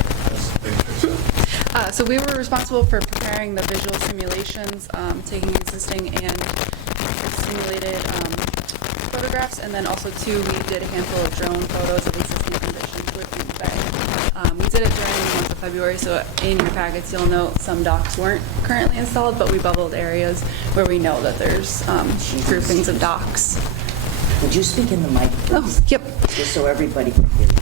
So we were responsible for preparing the visual simulations, taking existing and simulated photographs, and then also we did a handful of drone photos of existing conditions within the bay. We did it during the month of February, so in your packets you'll note some docks weren't currently installed, but we bubbled areas where we know that there's groupings of docks. Would you speak in the mic, please? Oh, yep. Just so everybody can hear you.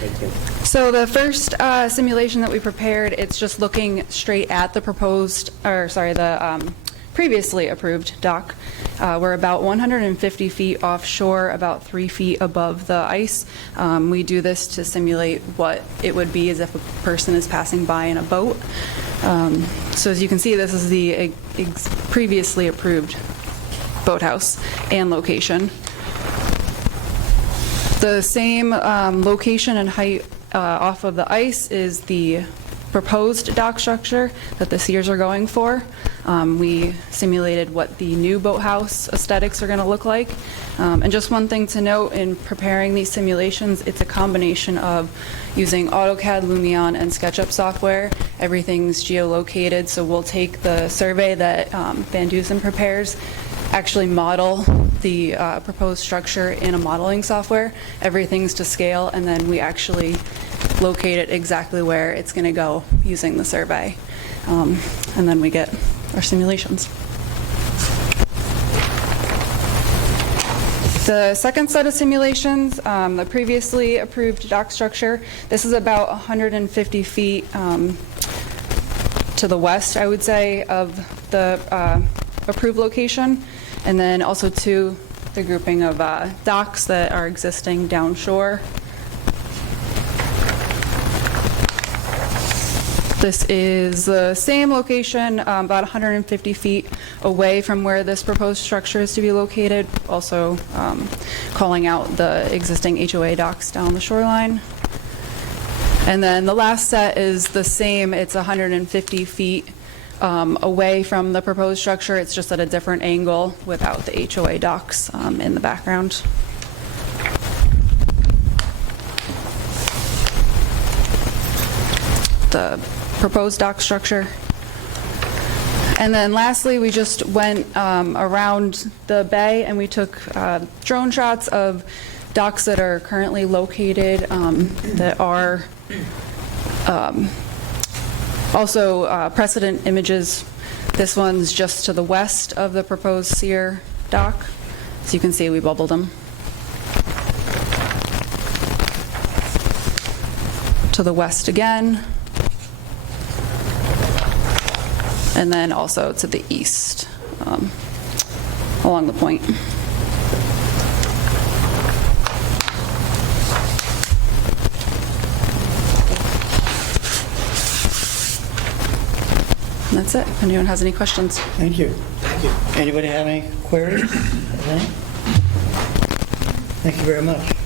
Thank you. So the first simulation that we prepared, it's just looking straight at the previously approved dock. We're about 150 feet offshore, about 3 feet above the ice. We do this to simulate what it would be as if a person is passing by in a boat. So as you can see, this is the previously approved boathouse and location. The same location and height off of the ice is the proposed dock structure that the Sears are going for. We simulated what the new boathouse aesthetics are going to look like. And just one thing to note in preparing these simulations, it's a combination of using AutoCAD, Lumion, and SketchUp software. Everything's geolocated, so we'll take the survey that Van Dusen prepares, actually model the proposed structure in a modeling software. Everything's to scale, and then we actually locate it exactly where it's going to go using the survey. And then we get our simulations. The second set of simulations, the previously approved dock structure, this is about 150 feet to the west, I would say, of the approved location. And then also to the grouping of docks that are existing downshore. This is the same location, about 150 feet away from where this proposed structure is to be located, also calling out the existing HOA docks down the shoreline. And then the last set is the same. It's 150 feet away from the proposed structure. It's just at a different angle without the HOA docks in the background. The proposed dock structure. And then lastly, we just went around the bay and we took drone shots of docks that are currently located that are also precedent images. This one's just to the west of the proposed Sear dock. So you can see we bubbled them. To the west again. And then also to the east along the point. And that's it. If anyone has any questions. Thank you. Thank you. Anybody have any queries? Thank you very much.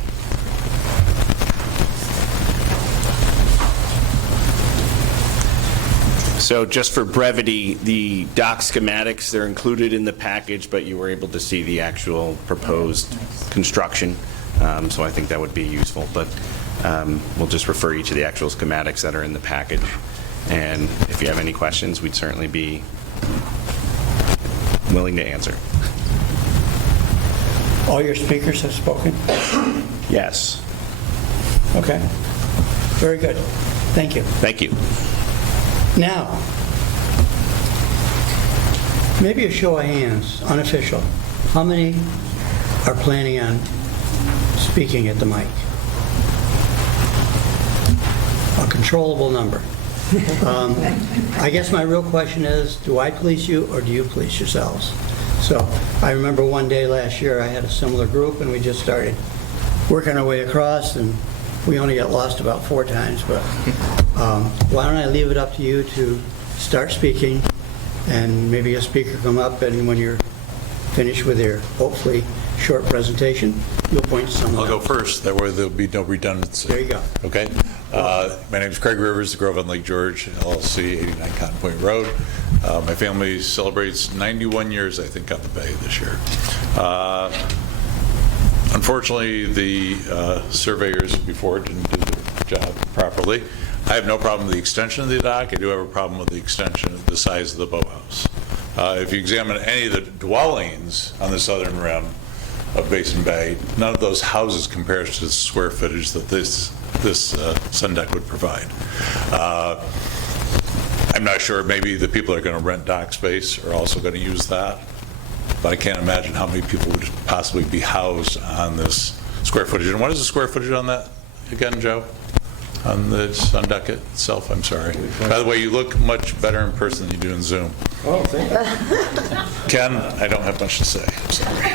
So just for brevity, the dock schematics, they're included in the package, but you were able to see the actual proposed construction. So I think that would be useful. But we'll just refer you to the actual schematics that are in the package. And if you have any questions, we'd certainly be willing to answer. All your speakers have spoken? Yes. Okay. Very good. Thank you. Thank you. Now, maybe a show of hands, unofficial. How many are planning on speaking at the mic? A controllable number. I guess my real question is, do I police you or do you police yourselves? So I remember one day last year I had a similar group and we just started working our way across and we only got lost about 4 times, but why don't I leave it up to you to start speaking and maybe a speaker come up and when you're finished with your hopefully short presentation, you'll point to someone I'll go else. first, that way there'll be no redundancy. There you go. Okay. My name is Craig Rivers, the Grove on Lake George, LLC, 89 Cotton Point Road. My family celebrates 91 years, I think, on the bay this year. Unfortunately, the surveyors before didn't do their job properly. I have no problem with the extension of the dock. I do have a problem with the extension of the size of the boathouse. If you examine any of the dwellings on the southern rim of Basin Bay, none of those houses compares to the square footage that this sun deck would provide. I'm not sure, maybe the people that are going to rent dock space are also going to use that, but I can't imagine how many people would possibly be housed on this square footage. And what is the square footage on that again, Joe? On the sun deck itself, I'm sorry. By the way, you look much better in person than you do in Zoom. Oh, thank you. Ken, I don't have much to say, I'm sorry.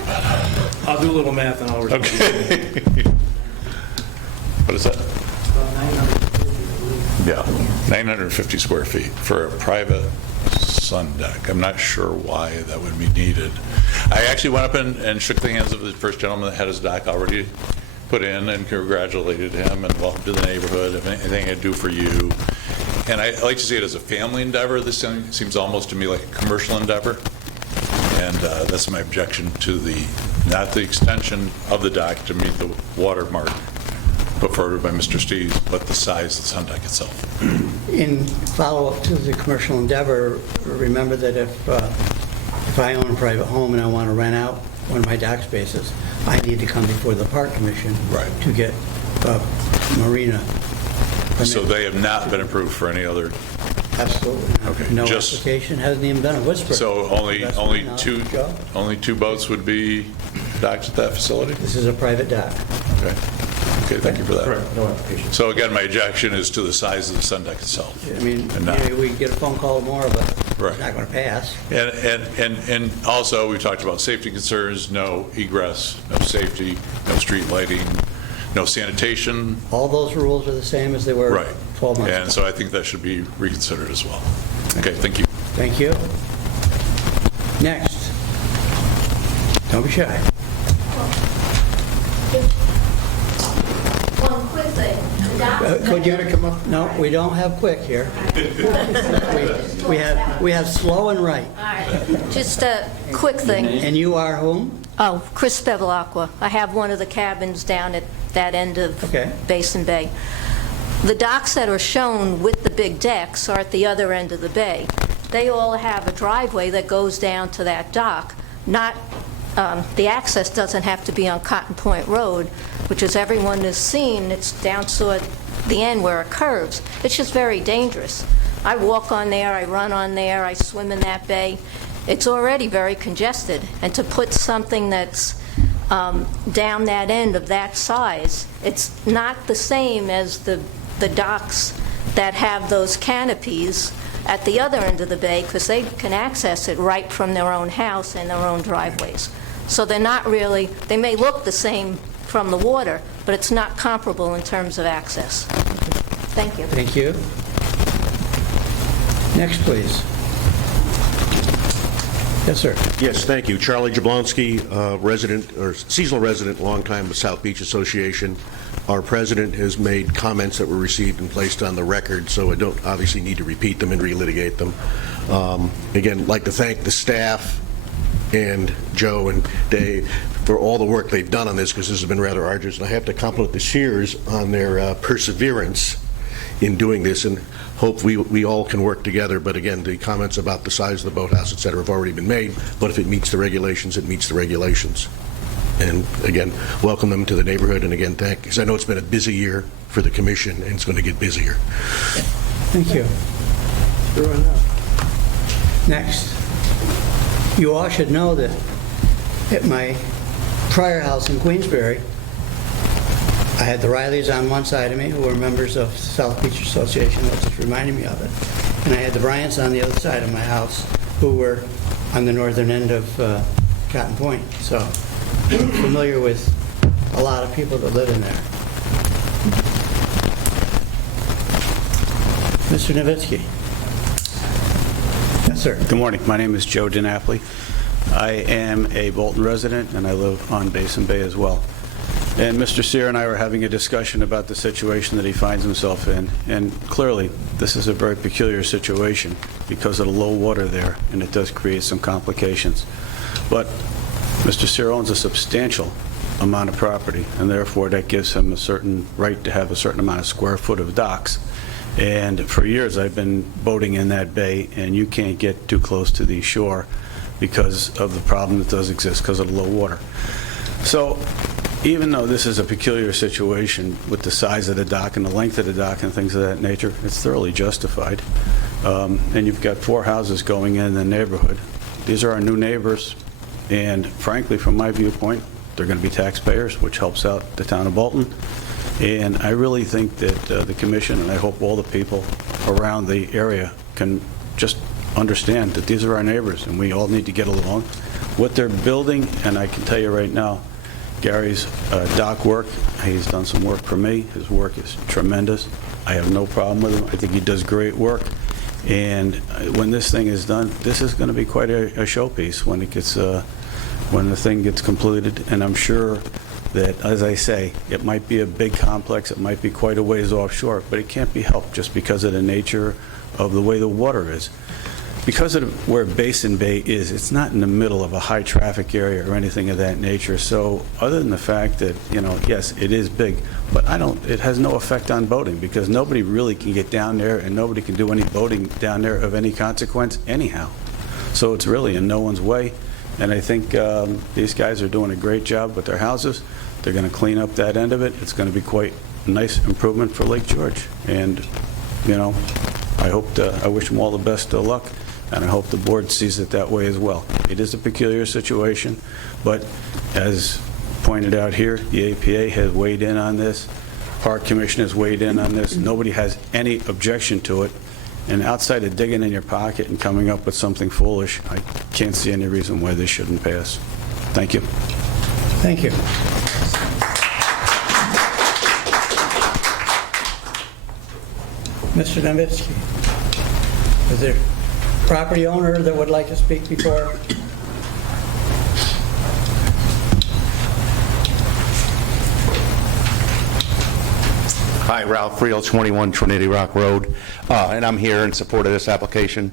I'll do a little math and I'll respond. Okay. What is that? Yeah, 950 square feet for a private sun deck. I'm not sure why that would be needed. I actually went up and shook the hands of the first gentleman that had his dock already put in and congratulated him and welcome to the neighborhood, if anything I do for you. And I like to see it as a family endeavor. This seems almost to me like a commercial endeavor. And that's my objection to not the extension of the dock to meet the watermark put forward by Mr. Steves, but the size of the sun deck itself. In follow-up to the commercial endeavor, remember that if I own a private home and I want to rent out one of my dock spaces, I need to come before the Park Commission to get a marina permit. So they have not been approved for any other? Absolutely not. Okay, No application, hasn't even been a whisper. So That's only my two knowledge, Joe. only two boats would be docked at that facility? This is a private dock. Okay. Okay, thank you for that. Correct, no application. So again, my objection is to the size of the sun deck itself. I mean, And not- we can get a phone call tomorrow, but Right. it's not going to pass. And also, we talked about safety concerns, no egress, no safety, no street lighting, no sanitation. All those rules are the same as they were Right. 12 months ago. And so I think that should be reconsidered as well. Okay, thank you. Thank you. Next. Don't be shy. One quick thing. Could you come up? No, we don't have quick here. We have slow and right. All right, just a quick thing. And you are whom? Oh, Chris Bevilacqua. I have one of the cabins down at that end of Okay. Basin Bay. The docks that are shown with the big decks are at the other end of the bay. They all have a driveway that goes down to that dock. Not, the access doesn't have to be on Cotton Point Road, which, as everyone has seen, it's down toward the end where it curves. It's just very dangerous. I walk on there, I run on there, I swim in that bay. It's already very congested, and to put something that's down that end of that size, it's not the same as the docks that have those canopies at the other end of the bay, because they can access it right from their own house and their own driveways. So they're not really, they may look the same from the water, but it's not comparable in terms of access. Thank you. Thank you. Next, please. Yes, sir. Yes, thank you. Charlie Jablonski, resident, or seasonal resident, longtime with South Beach Association. Our president has made comments that were received and placed on the record, so I don't obviously need to repeat them and relitigate them. Again, I'd like to thank the staff and Joe and Dave for all the work they've done on this, because this has been rather arduous. And I have to compliment the Shears on their perseverance in doing this, and hope we all can work together. But again, the comments about the size of the boathouse, et cetera, have already been made. But if it meets the regulations, it meets the regulations. And again, welcome them to the neighborhood. And again, thank, because I know it's been a busy year for the commission, and it's going to get busier. Thank you. Sure enough. Next. You all should know that at my prior house in Queensbury, I had the Rileys on one side of me, who were members of South Beach Association, that just reminded me of it. And I had the Bryants on the other side of my house, who were on the northern end of Cotton Point. So I'm familiar with a lot of people that live in there. Mr. Novitsky. Yes, sir. Good morning. My name is Joe DiNapoli. I am a Bolton resident, and I live on Basin Bay as well. And Mr. Sear and I were having a discussion about the situation that he finds himself in. And clearly, this is a very peculiar situation because of the low water there, and it does create some complications. But Mr. Sear owns a substantial amount of property, and therefore that gives him a certain right to have a certain amount of square foot of docks. And for years, I've been boating in that bay, and you can't get too close to the shore because of the problem that does exist because of the low water. So even though this is a peculiar situation with the size of the dock and the length of the dock and things of that nature, it's thoroughly justified. And you've got 4 houses going in the neighborhood. These are our new neighbors, and frankly, from my viewpoint, they're going to be taxpayers, which helps out the town of Bolton. And I really think that the commission, and I hope all the people around the area, can just understand that these are our neighbors and we all need to get along. What they're building, and I can tell you right now, Gary's dock work, he's done some work for me. His work is tremendous. I have no problem with him. I think he does great work. And when this thing is done, this is going to be quite a showpiece when it gets, when the thing gets completed. And I'm sure that, as I say, it might be a big complex, it might be quite a ways offshore, but it can't be helped just because of the nature of the way the water is. Because of where Basin Bay is, it's not in the middle of a high-traffic area or anything of that nature. So other than the fact that, yes, it is big, but it has no effect on boating because nobody really can get down there and nobody can do any boating down there of any consequence anyhow. So it's really in no one's way. And I think these guys are doing a great job with their houses. They're going to clean up that end of it. It's going to be quite a nice improvement for Lake George. And, I wish them all the best of luck. And I hope the board sees it that way as well. It is a peculiar situation, but as pointed out here, the APA has weighed in on this. Park Commission has weighed in on this. Nobody has any objection to it. And outside of digging in your pocket and coming up with something foolish, I can't see any reason why this shouldn't pass. Thank you. Thank you. Mr. Novitsky, is there a property owner that would like to speak before? Hi, Ralph Friel, 21 Trinity Rock Road, and I'm here in support of this application.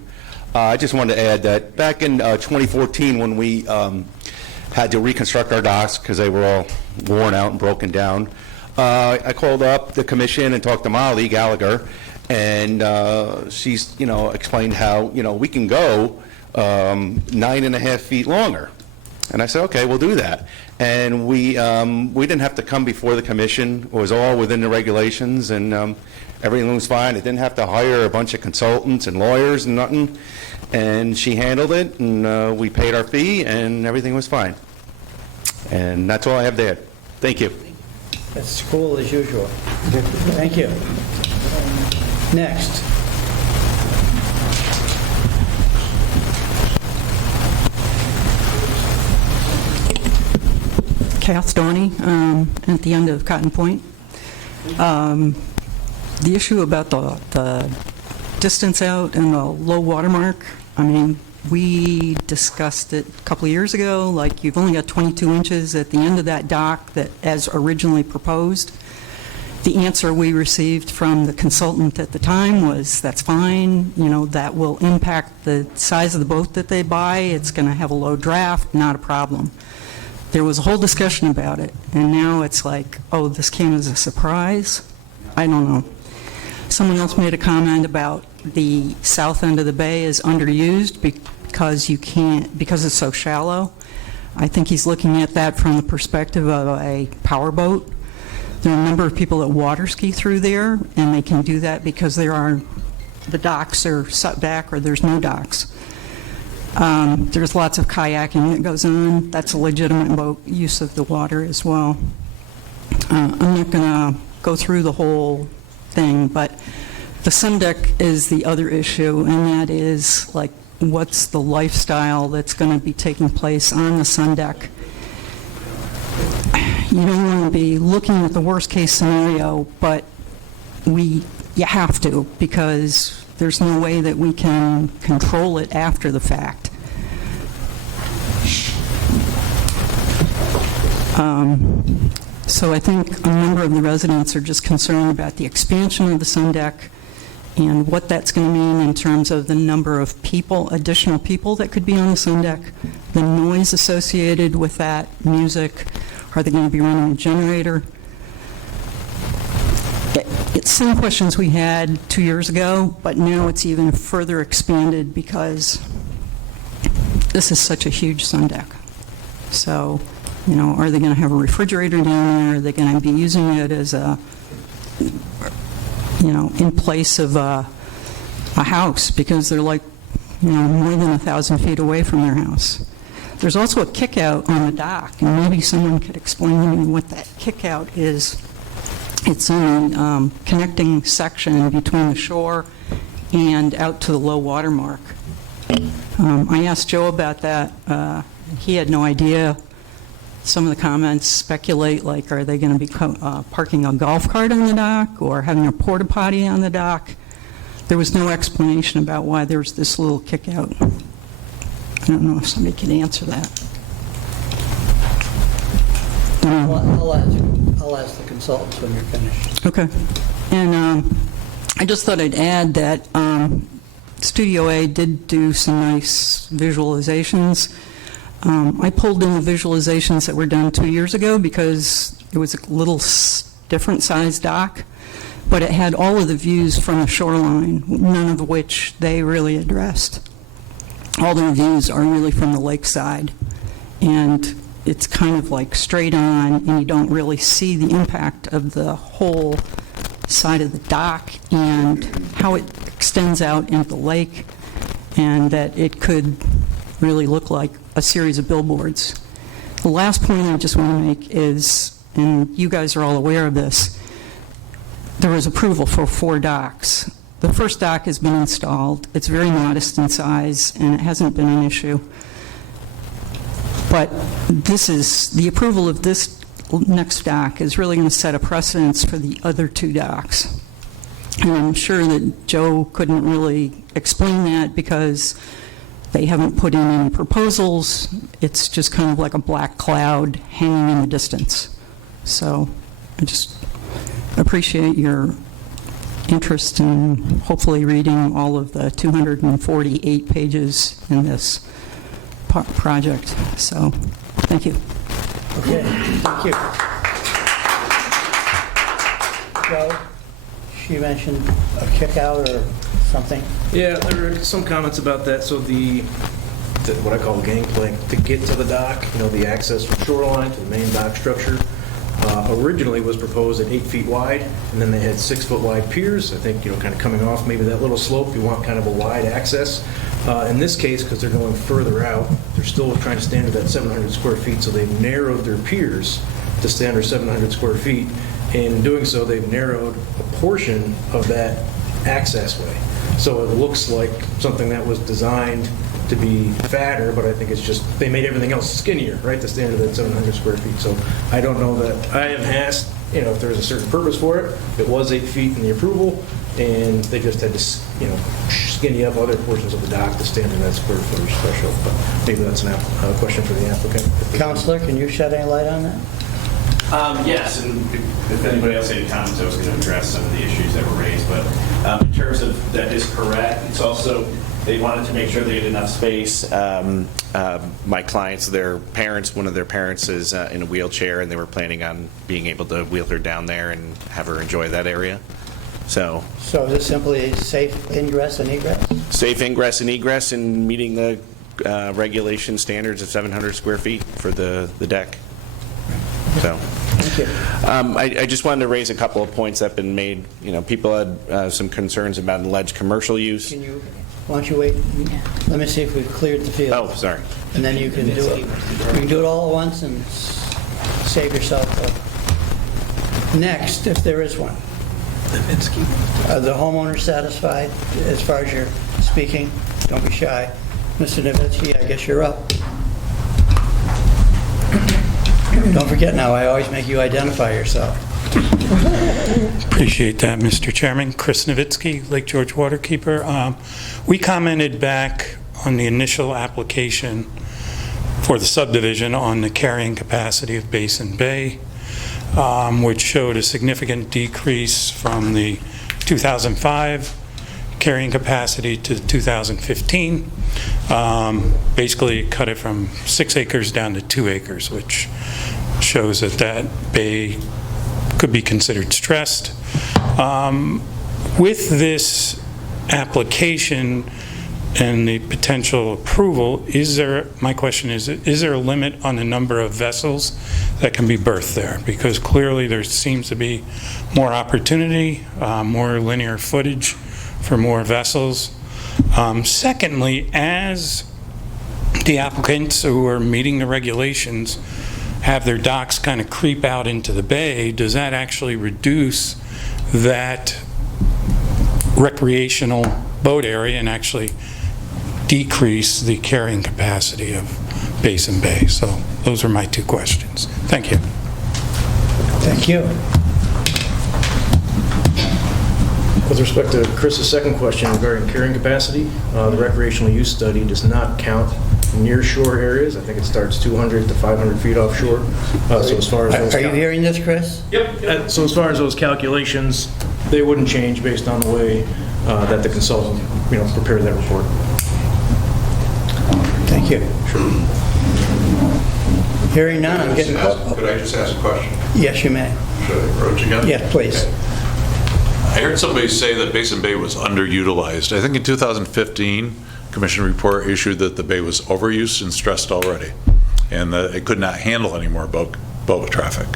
I just wanted to add that back in 2014 when we had to reconstruct our docks because they were all worn out and broken down, I called up the commission and talked to Molly Gallagher, and she's, explained how, we can go 9.5 feet longer. And I said, okay, we'll do that. And we didn't have to come before the commission. It was all within the regulations, and everything was fine. It didn't have to hire a bunch of consultants and lawyers and nothing. And she handled it, and we paid our fee, and everything was fine. And that's all I have there. Thank you. That's cool as usual. Thank you. Next. Kath Storney at the end of Cotton Point. The issue about the distance out and the low water mark, we discussed it a couple of years ago, like you've only got 22 inches at the end of that dock that as originally proposed. The answer we received from the consultant at the time was, that's fine, that will impact the size of the boat that they buy, it's going to have a low draft, not a problem. There was a whole discussion about it, and now it's like, oh, this came as a surprise? I don't know. Someone else made a comment about the south end of the bay is underused because it's so shallow. I think he's looking at that from the perspective of a powerboat. There are a number of people that water ski through there, and they can do that because the docks are set back or there's no docks. There's lots of kayaking that goes on. That's a legitimate boat use of the water as well. I'm not going to go through the whole thing, but the sun deck is the other issue, and that is like, what's the lifestyle that's going to be taking place on the sun deck? You don't want to be looking at the worst case scenario, but you have to, because there's no way that we can control it after the fact. So I think a number of the residents are just concerned about the expansion of the sun deck and what that's going to mean in terms of the number of people, additional people that could be on the sun deck, the noise associated with that, music. Are they going to be running a generator? It's some questions we had 2 years ago, but now it's even further expanded because this is such a huge sun deck. So, are they going to have a refrigerator down there? Are they going to be using it as in place of a house because they're like, more than 1,000 feet away from their house? There's also a kick-out on the dock, and maybe someone could explain to me what that kick-out is. It's in a connecting section between the shore and out to the low water mark. I asked Joe about that. He had no idea. Some of the comments speculate, like, are they going to be parking a golf cart on the dock or having a porta potty on the dock? There was no explanation about why there's this little kick-out. I don't know if somebody can answer that. I'll ask the consultants when you're finished. Okay. And I just thought I'd add that Studio A did do some nice visualizations. I pulled in the visualizations that were done 2 years ago because it was a little different size dock, but it had all of the views from the shoreline, none of which they really addressed. All their views are really from the lakeside, and it's kind of like straight on, and you don't really see the impact of the whole side of the dock and how it extends out into the lake, and that it could really look like a series of billboards. The last point I just want to make is, and you guys are all aware of this, there was approval for 4 docks. The first dock has been installed. It's very modest in size, and it hasn't been an issue. But this is, the approval of this next dock is really going to set a precedence for the other 2 docks. And I'm sure that Joe couldn't really explain that because they haven't put in any proposals. It's just kind of like a black cloud hanging in the distance. So I just appreciate your interest in hopefully reading all of the 248 pages in this project. So, thank you. Okay, thank you. Joe, she mentioned a kick out or something. Yeah, there are some comments about that. So the what I call the gangplank to get to the dock, the access from shoreline to the main dock structure, originally was proposed at 8 feet wide, and then they had 6 foot wide piers. I think, kind of coming off maybe that little slope, you want kind of a wide access. In this case, because they're going further out, they're still trying to stand at that 700 square feet, so they've narrowed their piers to stand under 700 square feet. And in doing so, they've narrowed a portion of that access way. So it looks like something that was designed to be fatter, but I think it's just, they made everything else skinnier, right, to stand at that 700 square feet. So I don't know that, I have asked, if there's a certain purpose for it. It was 8 feet in the approval, and they just had to, skinny up other portions of the dock to stand in that square footage threshold. But maybe that's a question for the applicant. Counselor, can you shed any light on that? Yes, and if anybody else had any comments, I was going to address some of the issues that were raised. But in terms of that is correct, it's also, they wanted to make sure they had enough space. My clients, their parents, one of their parents is in a wheelchair, and they were planning on being able to wheel her down there and have her enjoy that area. So is this simply safe ingress and egress? Safe ingress and egress and meeting the regulation standards of 700 square feet for the deck. So, thank you. I just wanted to raise a couple of points that have been made. People had some concerns about alleged commercial use. Why don't you wait? Let me see if we've cleared the field. Oh, sorry. And then you can do it. You can do it all at once and save yourself next, if there is one. Are the homeowners satisfied as far as you're speaking? Don't be shy. Mr. Novitsky, I guess you're up. Don't forget now, I always make you identify yourself. Appreciate that, Mr. Chairman. Chris Novitsky, Lake George Waterkeeper. We commented back on the initial application for the subdivision on the carrying capacity of Basin Bay, which showed a significant decrease from the 2005 carrying capacity to 2015. Basically cut it from 6 acres down to 2 acres, which shows that that bay could be considered stressed. With this application and the potential approval, my question is there a limit on the number of vessels that can be berthed there? Because clearly there seems to be more opportunity, more linear footage for more vessels. Secondly, as the applicants who are meeting the regulations have their docks kind of creep out into the bay, does that actually reduce that recreational boat area and actually decrease the carrying capacity of Basin Bay? So those are my 2 questions. Thank you. Thank you. With respect to Chris's second question regarding carrying capacity, the recreational use study does not count near shore areas. I think it starts 200 to 500 feet offshore. So as far as those Are you hearing this, Chris? Yep. So as far as those calculations, they wouldn't change based on the way that the consultant, prepared that report. Thank you. Hearing none, I'm getting... Could I just ask a question? Yes, you may. Should I approach again? Yes, please. Okay. I heard somebody say that Basin Bay was underutilized. I think in 2015, Commission report issued that the bay was overused and stressed already, and that it could not handle any more boat traffic.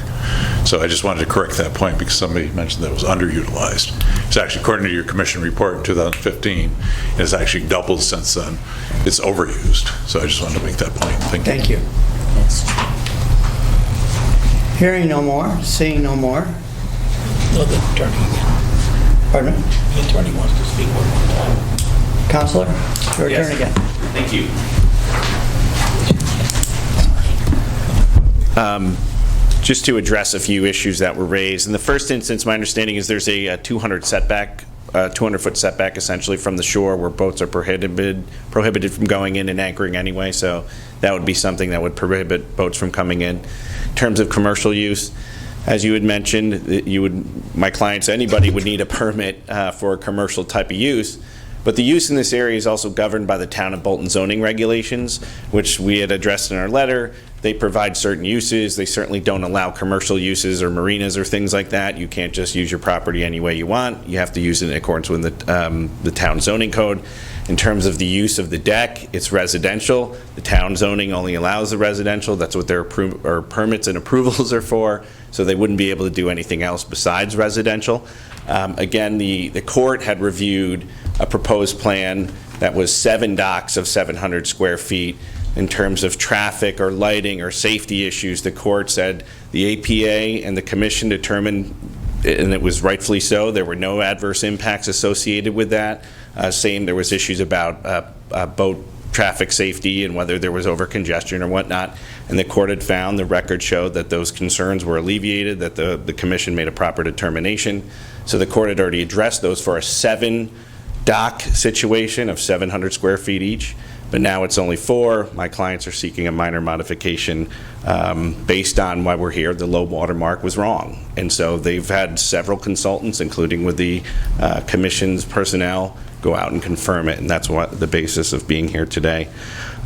So I just wanted to correct that point because somebody mentioned that it was underutilized. It's actually, according to your Commission report in 2015, it's actually doubled since then. It's overused. So I just wanted to make that point. Thank you. That's true. Hearing no more, seeing no more. No, the attorney. Pardon me? The attorney wants to speak one more time. Counselor, your Yes. turn again. Thank you. Just to address a few issues that were raised. In the first instance, my understanding is there's a 200-foot setback essentially from the shore where boats are prohibited from going in and anchoring anyway, so that would be something that would prohibit boats from coming in. In terms of commercial use, as you had mentioned, my clients, anybody would need a permit for a commercial type of use. But the use in this area is also governed by the Town of Bolton zoning regulations, which we had addressed in our letter. They provide certain uses. They certainly don't allow commercial uses or marinas or things like that. You can't just use your property any way you want. You have to use it in accordance with the town zoning code. In terms of the use of the deck, it's residential. The town zoning only allows the residential. That's what their permits and approvals are for. So they wouldn't be able to do anything else besides residential. Again, the court had reviewed a proposed plan that was 7 docks of 700 square feet. In terms of traffic or lighting or safety issues, the court said the APA and the commission determined, and it was rightfully so, there were no adverse impacts associated with that. There was issues about boat traffic safety and whether there was over congestion or whatnot, and the court had found, the record showed that those concerns were alleviated, that the commission made a proper determination. So the court had already addressed those for a 7-dock situation of 700 square feet each, but now it's only 4. My clients are seeking a minor modification based on why we're here. The low water mark was wrong, and so they've had several consultants, including with the commission's personnel, go out and confirm it, and that's what the basis of being here today.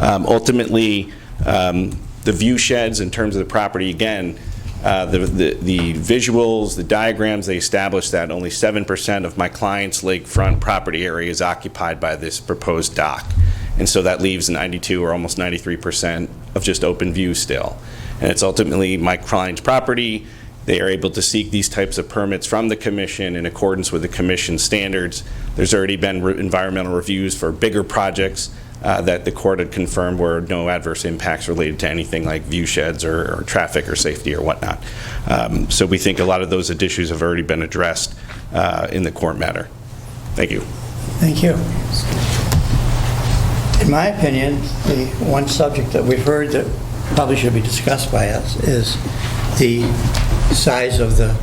Ultimately, the view sheds in terms of the property, again, the visuals, the diagrams, they established that only 7% of my client's lakefront property area is occupied by this proposed dock. And so that leaves 92 or almost 93% of just open view still. And it's ultimately my client's property. They are able to seek these types of permits from the commission in accordance with the commission standards. There's already been environmental reviews for bigger projects that the court had confirmed were no adverse impacts related to anything like view sheds or traffic or safety or whatnot. So we think a lot of those issues have already been addressed in the court matter. Thank you. Thank you. In my opinion, the one subject that we've heard that probably should be discussed by us is the size of the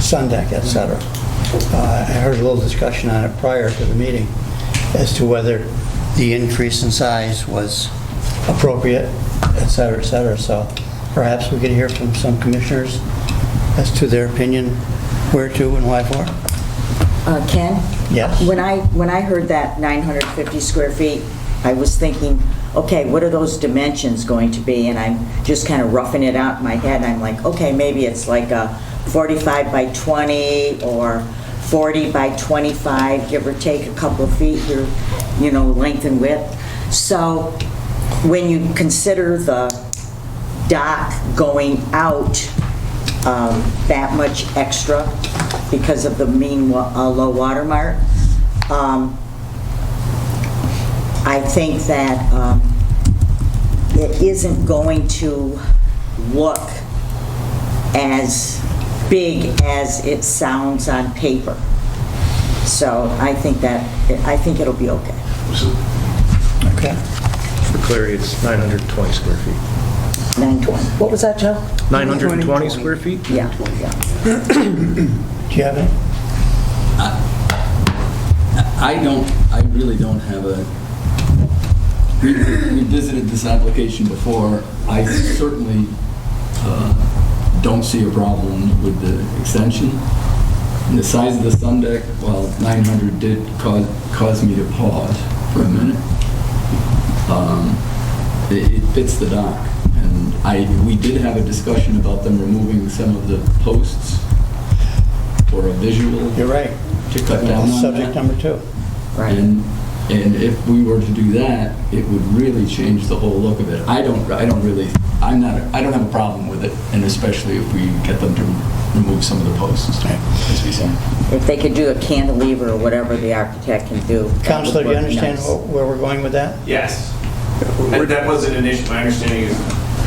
sun deck, et cetera. I heard a little discussion on it prior to the meeting as to whether the increase in size was appropriate, et cetera, et cetera. So perhaps we could hear from some commissioners as to their opinion, where to and why for. Ken? Yes? When I heard that 950 square feet, I was thinking, okay, what are those dimensions going to be? And I'm just kind of roughing it out in my head. I'm like, okay, maybe it's like a 45 by 20 or 40 by 25, give or take a couple of feet here, length and width. So when you consider the dock going out that much extra because of the mean low water mark, I think that it isn't going to look as big as it sounds on paper. So I think it'll be okay. Okay. For clarity, it's 920 square feet. 920. What was that, Joe? 920 square feet? Yeah. Do you have it? I really don't have a, we visited this application before. I certainly don't see a problem with the extension. And the size of the sun deck, well, 900 did cause me to pause for a minute. It fits the dock. And we did have a discussion about them removing some of the posts for a visual. You're right. To cut down on Subject that. number 2. Right. And if we were to do that, it would really change the whole look of it. I don't have a problem with it, and especially if we get them to remove some of the posts, as we say. If they could do a cantilever or whatever the architect can do. that would Counselor, do you work understand nice. where we're going with that? Yes. That wasn't an issue. My understanding is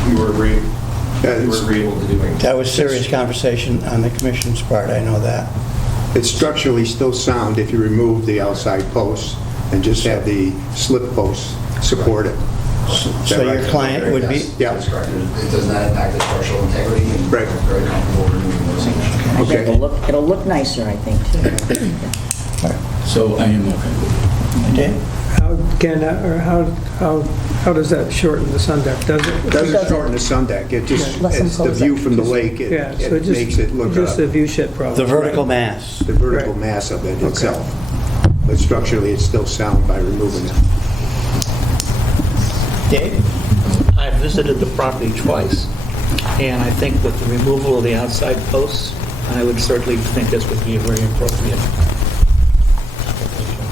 we were agreeable to doing. That was serious conversation on the commission's part, I know that. It's structurally still sound if you remove the outside posts and just have the slip posts support it. So your client would be? Yeah. It does not impact the structural integrity, and Right. I'm very comfortable removing those things. Okay. It'll look nicer, I think, too. So I am okay with it. Okay. How does that shorten the sun deck? Does it? Doesn't shorten the sun deck. It just, Lets them it's the close view it. from the lake. Yeah, so It makes it look, just a view shed problem. The vertical mass. the vertical mass of it itself. But structurally, it's still sound by removing it. Dave? I visited the property twice, and I think with the removal of the outside posts, I would certainly think this would be a very appropriate application.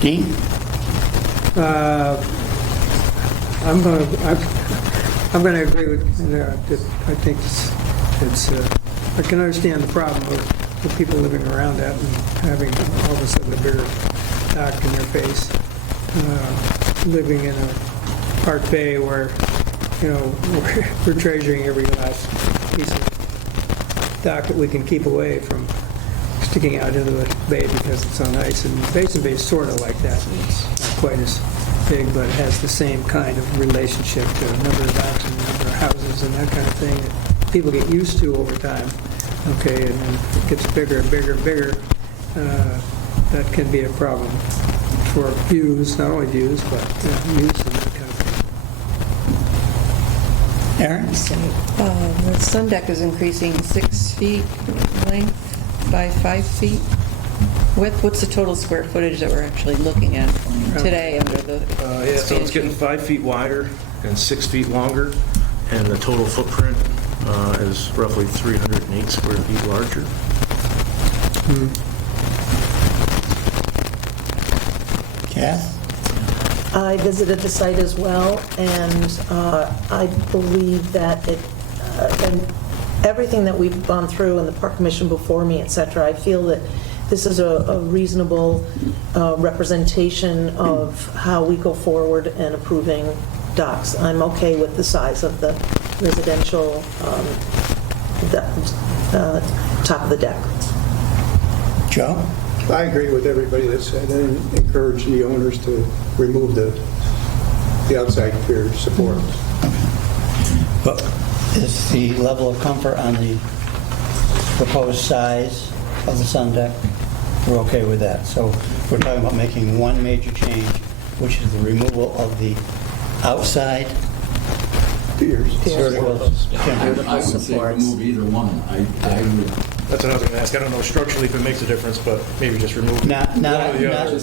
Dean? I'm going to agree with, I think it's I can understand the problem of the people living around that and having all of a sudden a bigger dock in their face. Living in a Park Bay where, we're treasuring every last piece of dock that we can keep away from sticking out into the bay because it's on ice. And Basin Bay is sort of like that. It's not quite as big, but it has the same kind of relationship to a number of docks and a number of houses and that kind of thing that people get used to over time. Okay, and then it gets bigger and bigger and bigger. That can be a problem for views, not only views, but use and that kind of thing. Aaron? The sun deck is increasing 6 feet length by 5 feet width. What's the total square footage that we're actually looking at today under the So it's getting expansion? 5 feet wider and 6 feet longer, and the total footprint is roughly 308 square feet larger. Kath? I visited the site as well, and I believe that and everything that we've gone through and the Park Commission before me, et cetera, I feel that this is a reasonable representation of how we go forward in approving docks. I'm okay with the size of the residential top of the deck. Joe? I agree with everybody that said, and encourage the owners to remove the outside pier support. But is the level of comfort on the proposed size of the sun deck, we're okay with that? So we're talking about making one major change, which is the removal of the outside piers. Vertical. I would say remove either one. I would. That's what I was going to ask. I don't know structurally if it makes a difference, but maybe just remove Not one or the other.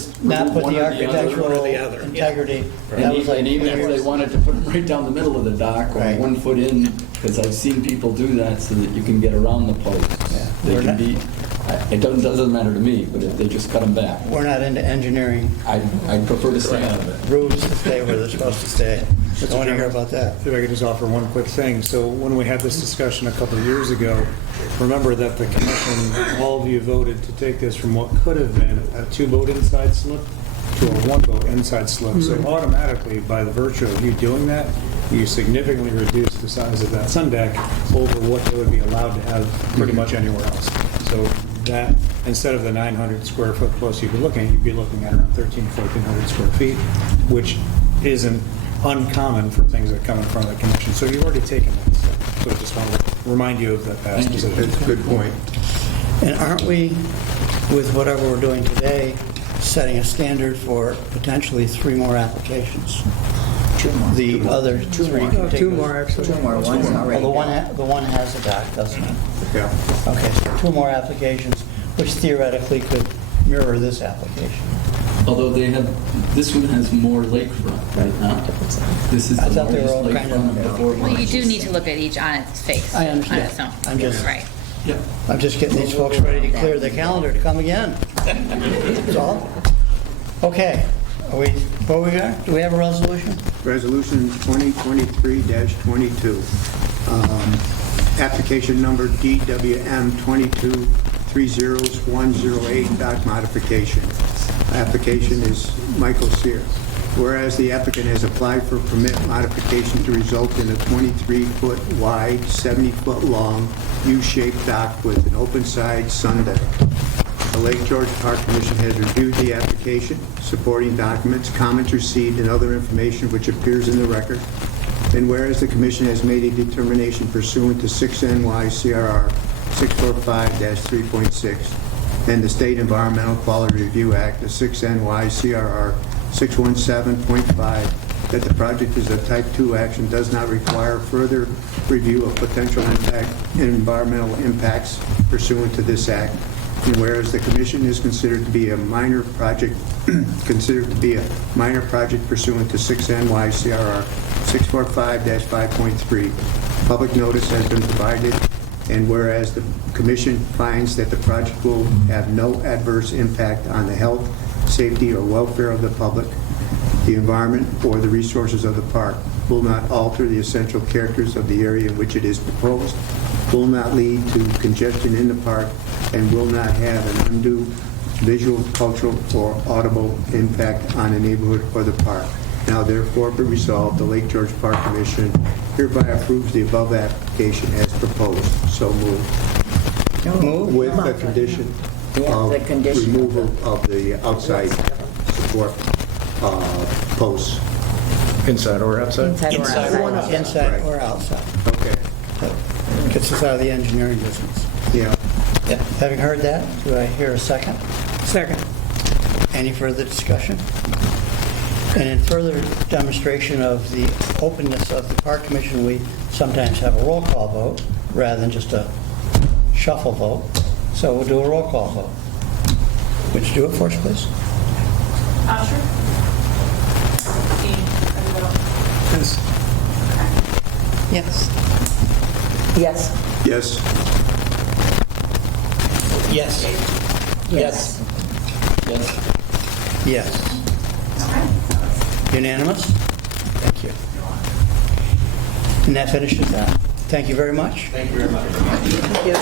put one the or the other. architectural One or the other. integrity. And even if they wanted to put them right down the middle of the dock or Right. 1 foot in, because I've seen people do that so that you can get around the posts. They We're can not- be, it doesn't matter to me, but if they just cut them back, We're not into engineering I'd prefer to stay out of it. roofs to stay where they're supposed to stay. I want to hear about that. If I could just offer one quick thing. So when we had this discussion a couple of years ago, remember that the commission, all of you voted to take this from what could have been a 2-boat inside slip to a 1-boat inside slip. So automatically, by the virtue of you doing that, you significantly reduce the size of that sun deck over what they would be allowed to have pretty much anywhere else. So that, instead of the 900 square foot plus you'd be looking at around 1,400 square feet, which isn't uncommon for things that come in front of the commission. So you've already taken that step. So I just want to remind you of that past decision. That's a good point. And aren't we with whatever we're doing today, setting a standard for potentially 3 more applications. 2 more. The other 3 contiguous. 2 more, actually. 2 more, one's Well, already done. the one has a dock, doesn't it? Yeah. Okay, so 2 more applications, which theoretically could mirror this application. Although this one has more lakefront right now. This is I the thought they were all largest kind lakefront of- of the 4 Well, you marshes. do need to look at each on its face. I understand. On its own. I'm just- Right. Yep. I'm just getting these folks ready to clear their calendar to come again. That's all. Okay, what we got? Do we have a resolution? Resolution 2023-22. Application number DWM 2230108, dock modification. Application is Michael Sear. Whereas the applicant has applied for permit modification to result in a 23-foot wide, 70-foot long, U-shaped dock with an open side sun deck. The Lake George Park Commission has reviewed the application, supporting documents, comments received, and other information which appears in the record. And whereas the commission has made a determination pursuant to 6 NYCRR 645-3.6 and the State Environmental Quality Review Act, the 6 NYCRR 617.5, that the project is a type 2 action, does not require further review of potential impact and environmental impacts pursuant to this act. And whereas the commission is considered to be a minor project, pursuant to 6 NYCRR 645-5.3, public notice has been provided. And whereas the commission finds that the project will have no adverse impact on the health, safety, or welfare of the public, the environment, or the resources of the park, will not alter the essential characters of the area in which it is proposed, will not lead to congestion in the park, and will not have an undue visual, cultural, or audible impact on the neighborhood or the park. Now therefore be resolved, the Lake George Park Commission hereby approves the above application as proposed. So moved. With the condition of removal of the outside support posts. Inside or outside? Inside or outside. Okay. Gets us out of the engineering business. Yeah. Having heard that, do I hear a second? Second. Any further discussion? And in further demonstration of the openness of the Park Commission, we sometimes have a roll call vote rather than just a shuffle vote. So we'll do a roll call vote. Would you do it for us, please? Sure. Yes. Yes. Yes. Yes. Yes. Yes. Yes. Unanimous? Thank you. And that finishes that. Thank you very much. Thank you very much. Thank you.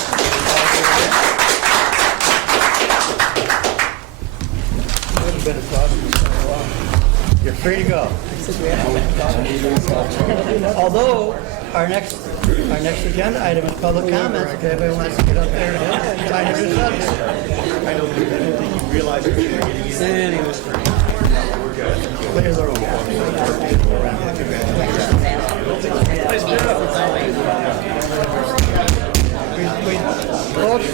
You're free to go. Although, our next agenda item is public comments, if anybody wants to get up there and find a good subject. I don't think you realize what you're getting into. Clear the room. Folks,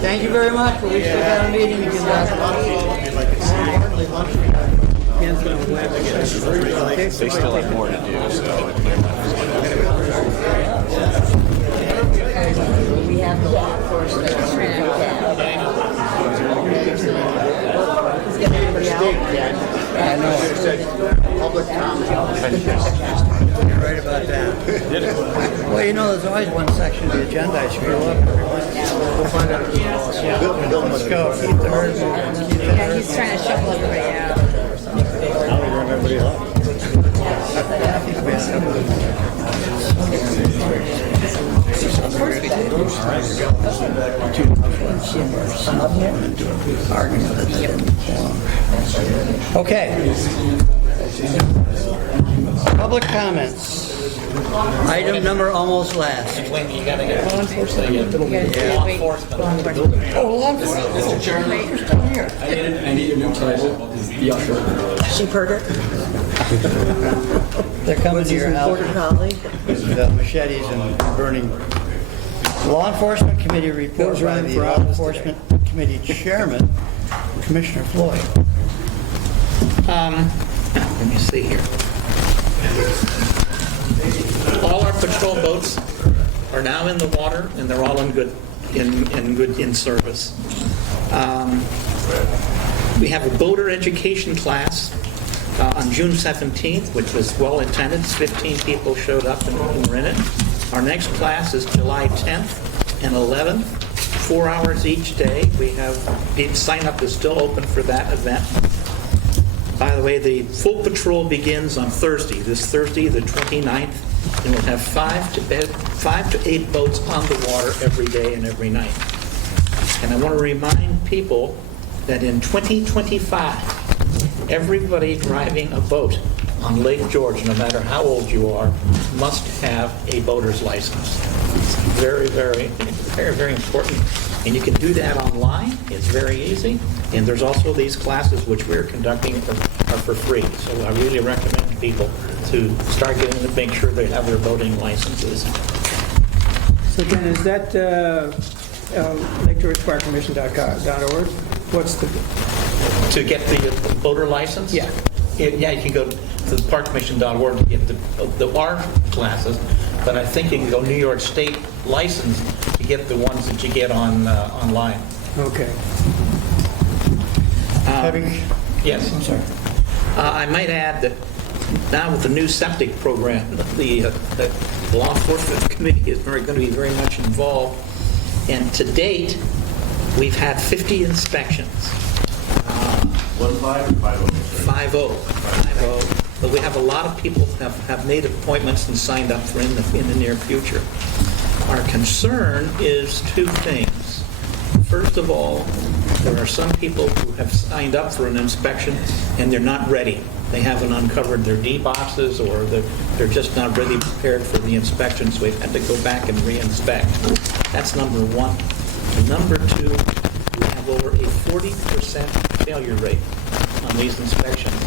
thank you very much, but we still got a meeting to get done. They still have more to do, so. We have the law enforcement. Let's get everybody out. I know. Public comment. You're right about that. Well, you know, there's always one section of the agenda I screw up every once in a while. We'll find out. Let's go. Keep the herd moving. Keep the Yeah, herd he's trying to shuffle everybody out. Okay. Public comments. Item number almost last. You gotta get law enforcement. Law enforcement. Oh, law enforcement. Mr. Chairman, I need a new title. Is the usher. Sheep herder. They're coming What's to his your house border collie? with machetes and burning. Law Enforcement Committee report Those by running the for Law office Enforcement Committee Chairman, Commissioner Floyd. Let me see here. All our patrol boats are now in the water, and they're all in service. We have a boater education class on June 17th, which was well attended. 15 people showed up and were in it. Our next class is July 10th and 11th, 4 hours each day. Sign up is still open for that event. By the way, the full patrol begins on Thursday, this Thursday, the 29th, and we'll have 5 to 8 boats on the water every day and every night. And I want to remind people that in 2025, everybody driving a boat on Lake George, no matter how old you are, must have a boater's license. It's very, very, very, very important. And you can do that online. It's very easy. And there's also these classes which we're conducting are for free. So I really recommend people to start getting to make sure they have their boating licenses. So Ken, is that LakeGeorgeParkCommission.org? What's the... To get the boater license? Yeah. Yeah, you can go to parkcommission.org to get the R classes, but I think you can go New York State license to get the ones that you get online. Okay. Yes. I'm sorry. I might add that now with the new septic program, the Law Enforcement Committee is going to be very much involved. And to date, we've had 50 inspections. 1-5 or 5-0? 5-0. But we have a lot of people have made appointments and signed up for in the near future. Our concern is two things. First of all, there are some people who have signed up for an inspection and they're not ready. They haven't uncovered their D boxes, or they're just not really prepared for the inspection, so we've had to go back and re-inspect. That's number one. And number two, we have over a 40% failure rate on these inspections,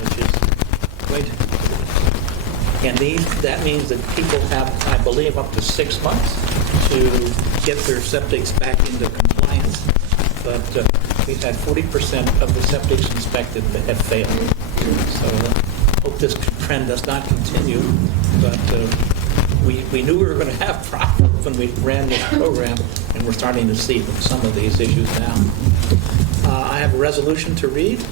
which is quite... And that means that people have, I believe, up to 6 months to get their septics back into compliance. But we've had 40% of the septics inspected that have failed. So I hope this trend does not continue. But we knew we were going to have problems when we ran this program, and we're starting to see some of these issues now. I have a resolution to read.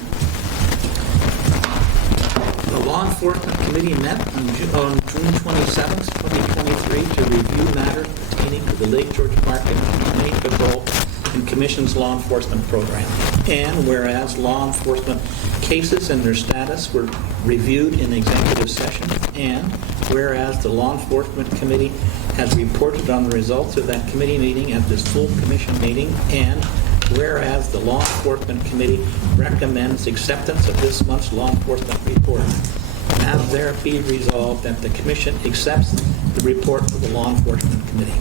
The Law Enforcement Committee met on June 27th, 2023 to review matters pertaining to the Lake George Park and Patrol and Commission's law enforcement program. And whereas law enforcement cases and their status were reviewed in executive session, and whereas the Law Enforcement Committee has reported on the results of that committee meeting at this full commission meeting, and whereas the Law Enforcement Committee recommends acceptance of this month's law enforcement report. Now there be resolved that the commission accepts the report of the Law Enforcement Committee.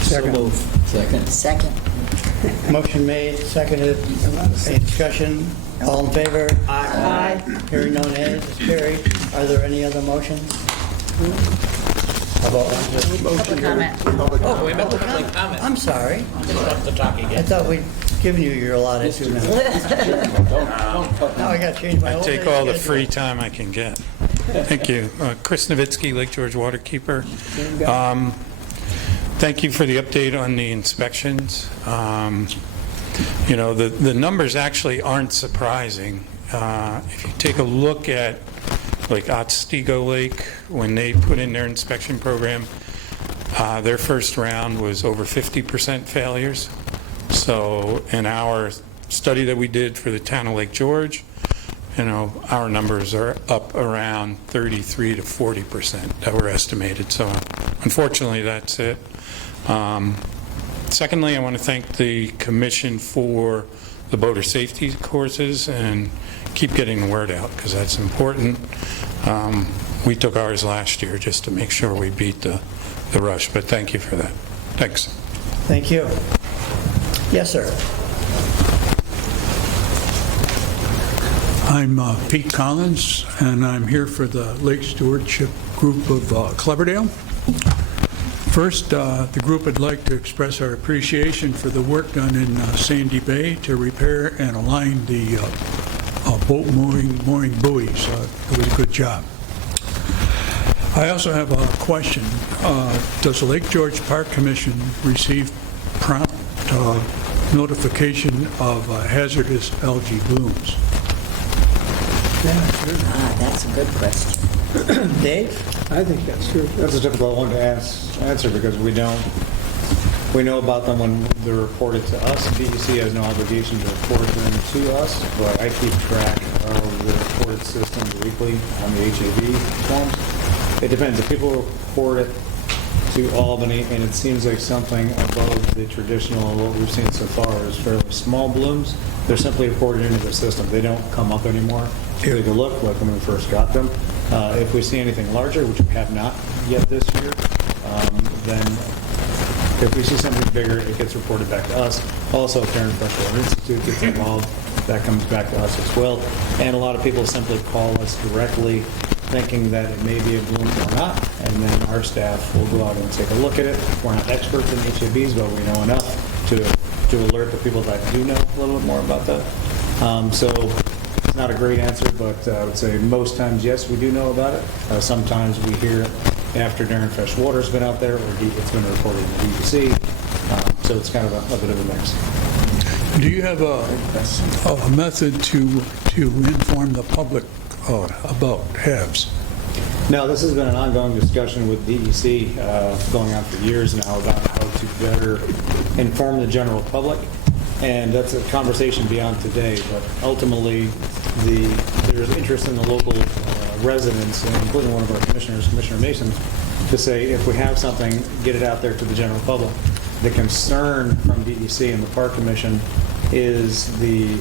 Second. So moved. Second. Motion made, seconded. Any discussion? All in favor? Aye. Hearing no nays, it's carried. Are there any other motions? How about Public comment. Oh, wait a minute, public comment. I'm sorry. Stop the talk I again. thought we'd given you your allotted 2 minutes. Now I got to change my whole... Take all the free time I can get. Thank you. Chris Nowitzki, Lake George Waterkeeper. Thank you for the update on the inspections. The numbers actually aren't surprising. If you take a look at like Otsego Lake, when they put in their inspection program, their first round was over 50% failures. So in our study that we did for the town of Lake George, our numbers are up around 33 to 40% that were estimated. So unfortunately, that's it. Secondly, I want to thank the commission for the boater safety courses and keep getting the word out, because that's important. We took ours last year just to make sure we beat the rush, but thank you for that. Thanks. Thank you. Yes, sir. I'm Pete Collins, and I'm here for the Lake Stewardship Group of Cleverdale. First, the group would like to express our appreciation for the work done in Sandy Bay to repair and align the boat mooring buoys. It was a good job. I also have a question. Does the Lake George Park Commission receive prompt notification of hazardous algae blooms? That's a good question. Dave? I think that's true. That's a difficult one to answer because we know about them when they're reported to us. DEC has no obligation to report them to us, but I keep track of the reported systems weekly on the HAB forms. It depends. If people report it to Albany and it seems like something above the traditional, what we've seen so far is fairly small blooms, they're simply reported into the system. They don't come up anymore. Take a look like when we first got them. If we see anything larger, which we have not yet this year, then if we see something bigger, it gets reported back to us. Also, if Karen Freshwater Institute gets involved, that comes back to us as well. And a lot of people simply call us directly thinking that it may be a bloom or not, and then our staff will go out and take a look at it. We're not experts in HABs, but we know enough to alert the people that do know a little bit more about that. So it's not a great answer, but I would say most times, yes, we do know about it. Sometimes we hear it after Darren Freshwater's been out there, or it's been reported in the DEC. So it's kind of a bit of a mix. Do you have a method to inform the public about HABs? No, this has been an ongoing discussion with DEC going on for years now about how to better inform the general public. And that's a conversation beyond today, but ultimately there's interest in the local residents, including one of our commissioners, Commissioner Mason, to say if we have something, get it out there to the general public. The concern from DEC and the Park Commission is the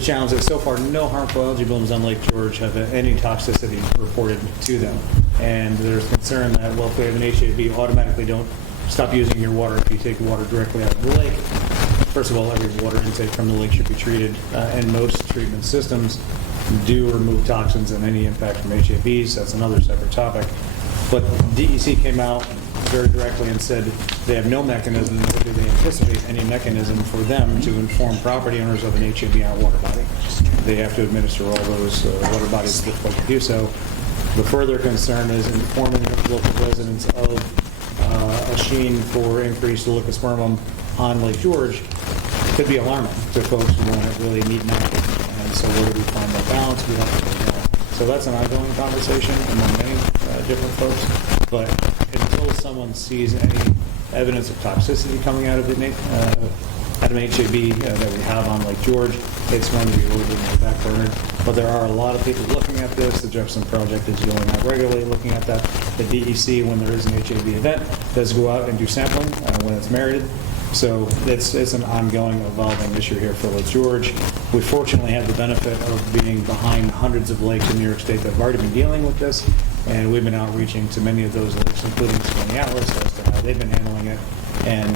challenge that so far no harmful algae blooms on Lake George have any toxicity reported to them. And there's concern that, well, if we have an HAB, automatically don't stop using your water if you take the water directly out of the lake. First of all, every water intake from the lake should be treated, and most treatment systems do remove toxins and any impact from HABs. That's another separate topic. But DEC came out very directly and said they have no mechanism, nor do they anticipate any mechanism for them to inform property owners of an HAB on a water body. They have to administer all those water bodies before they do so. The further concern is informing local residents of a sheen for increased Lucospermum on Lake George could be alarming to folks who want it really neat and active. And so where do we find that balance? We have to figure out. So that's an ongoing conversation among many different folks. But until someone sees any evidence of toxicity coming out of an HAB that we have on Lake George, it's going to be a little bit more backburnered. But there are a lot of people looking at this. The Jefferson Project is going out regularly looking at that. The DEC, when there is an HAB event, does go out and do sampling when it's merited. So it's an ongoing, evolving issue here for Lake George. We fortunately have the benefit of being behind hundreds of lakes in New York State that have already been dealing with this, and we've been outreaching to many of those lakes, including Swanee Atlas, as to how they've been handling it. And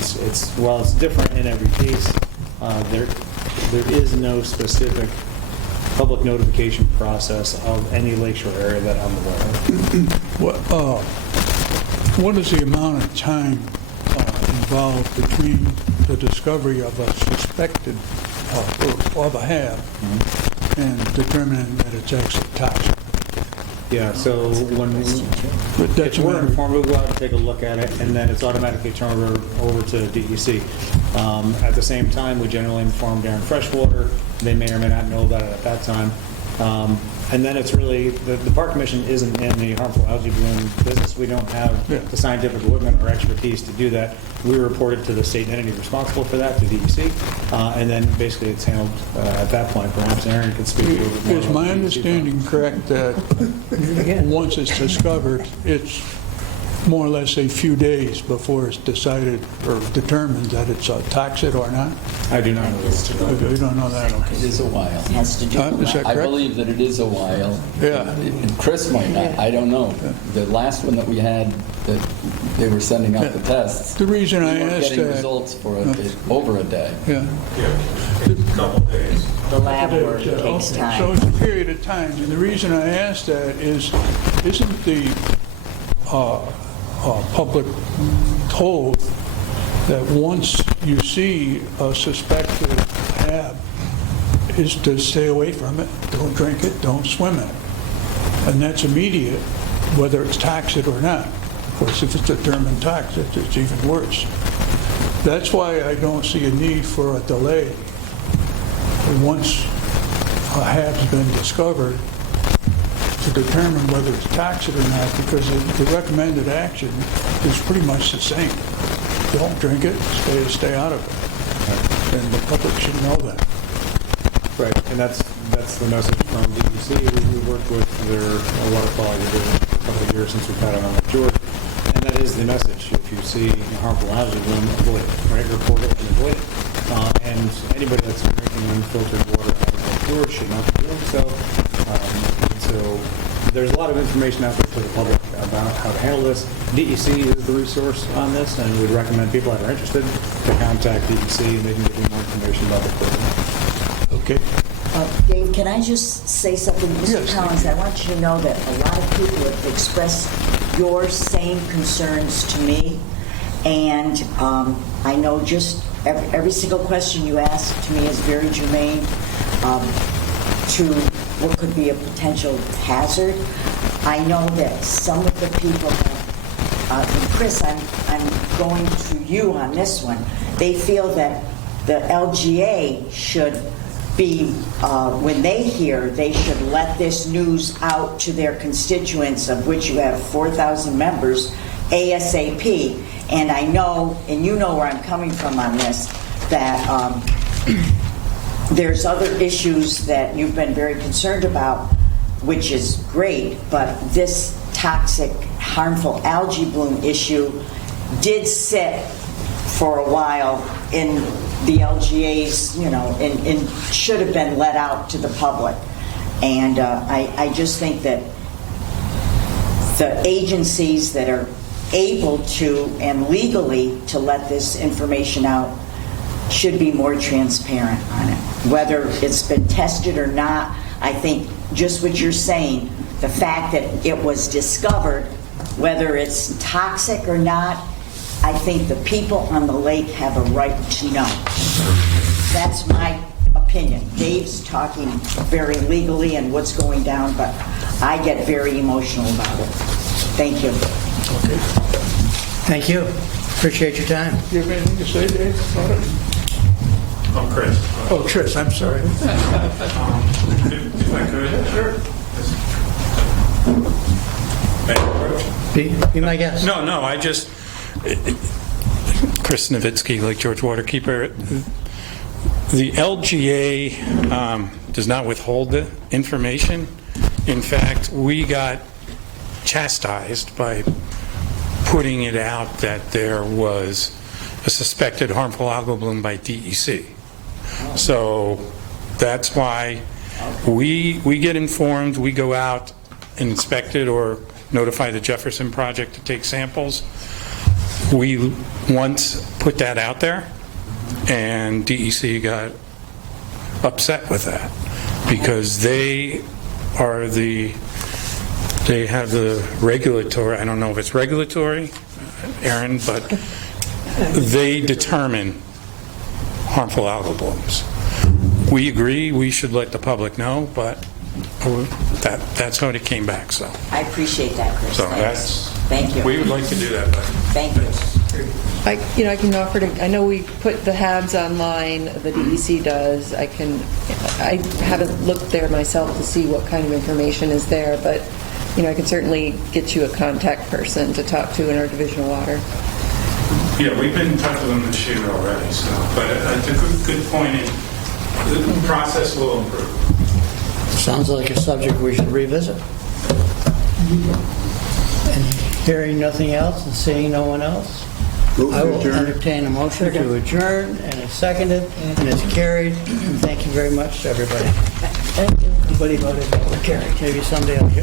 while it's different in every case, there is no specific public notification process of any lakeshore area that I'm aware of. What is the amount of time involved between the discovery of a suspected of a HAB and determining that it's actually toxic? Yeah, so when we're informed, we'll go out and take a look at it, and then it's automatically turned over to DEC. At the same time, we generally inform Darren Freshwater. They may or may not know about it at that time. And then it's really, the Park Commission isn't in the harmful algae bloom business. We don't have the scientific equipment or expertise to do that. We report it to the state entity responsible for that, to DEC, and then basically it's handled at that point. Perhaps Aaron could speak a little bit more. Is my understanding correct that once it's discovered, it's more or less a few days before it's decided or determined that it's toxic or not? I do not know this. You don't know that? Okay. It is a while. Is that correct? I believe that it is a while. Yeah. And Chris might not. I don't know. The last one that we had, that they were sending out the tests. The reason I we weren't asked getting that. results for over a day. Yeah. A couple days. The lab work takes time. So it's a period of time. And the reason I asked that is, isn't the public told that once you see a suspected hab, is to stay away from it, don't drink it, don't swim in it. And that's immediate, whether it's toxic or not. Of course, if it's determined toxic, it's even worse. That's why I don't see a need for a delay. Once a hab's been discovered, to determine whether it's toxic or not, because the recommended action is pretty much the same. Don't drink it, stay out of it. And the public should know that. Right, and that's the message from DEC. We worked with their water quality division for a couple of years since we've had it on the board, and that is the message. If you see harmful algae bloom, avoid it, right? Report it and avoid it. And anybody that's drinking unfiltered water out of the fjord should not be doing so. So there's a lot of information out there for the public about how to handle this. DEC is the resource on this, and we'd recommend people that are interested to contact DEC, and they can give you more information about the program. Okay. Dave, can I just say something? Mr. Collins, I want you to know that a lot of people have expressed your same concerns to me, and I know just every single question you ask to me is very germane to what could be a potential hazard. I know that some of the people have, and Chris, I'm going to you on this one, they feel that the LGA should be, when they hear, they should let this news out to their constituents, of which you have 4,000 members, ASAP. And I know, and you know where I'm coming from on this, that there's other issues that you've been very concerned about, which is great, but this toxic, harmful algae bloom issue did sit for a while in the LGA's, and should have been let out to the public. And I just think that the agencies that are able to and legally to let this information out should be more transparent on it. Whether it's been tested or not, I think just what you're saying, the fact that it was discovered, whether it's toxic or not, I think the people on the lake have a right to know. That's my opinion. Dave's talking very legally and what's going down, but I get very emotional about it. Thank you. Okay. Thank you. Appreciate your time. You have anything to say, Dave? I'm Chris. Oh, Chris, I'm sorry. If I could. Sure. Be my guest. No, I just... Chris Nowitzki, Lake George Waterkeeper. The LGA does not withhold the information. In fact, we got chastised by putting it out that there was a suspected harmful algal bloom by DEC. So that's why we get informed, we go out and inspect it or notify the Jefferson Project to take samples. We once put that out there, and DEC got upset with that because they have the regulatory, I don't know if it's regulatory, Aaron, but they determine harmful algal blooms. We agree we should let the public know, but that's how it came back. So I appreciate that, Chris. So thank you. We would like to do that. But thank you. I can offer to, I know we put the HABs online, the DEC does. I haven't looked there myself to see what kind of information is there, but I can certainly get you a contact person to talk to in our Division of Water. yeah, we've been in touch with them this year already. So, but it's a good point. The process will improve. Sounds like a subject we should revisit. And hearing nothing else and seeing no one else, I will entertain a motion to adjourn, and it's seconded, and it's carried. And thank you very much to everybody. Thank you. Nobody voted, but we're carried. Maybe someday I'll get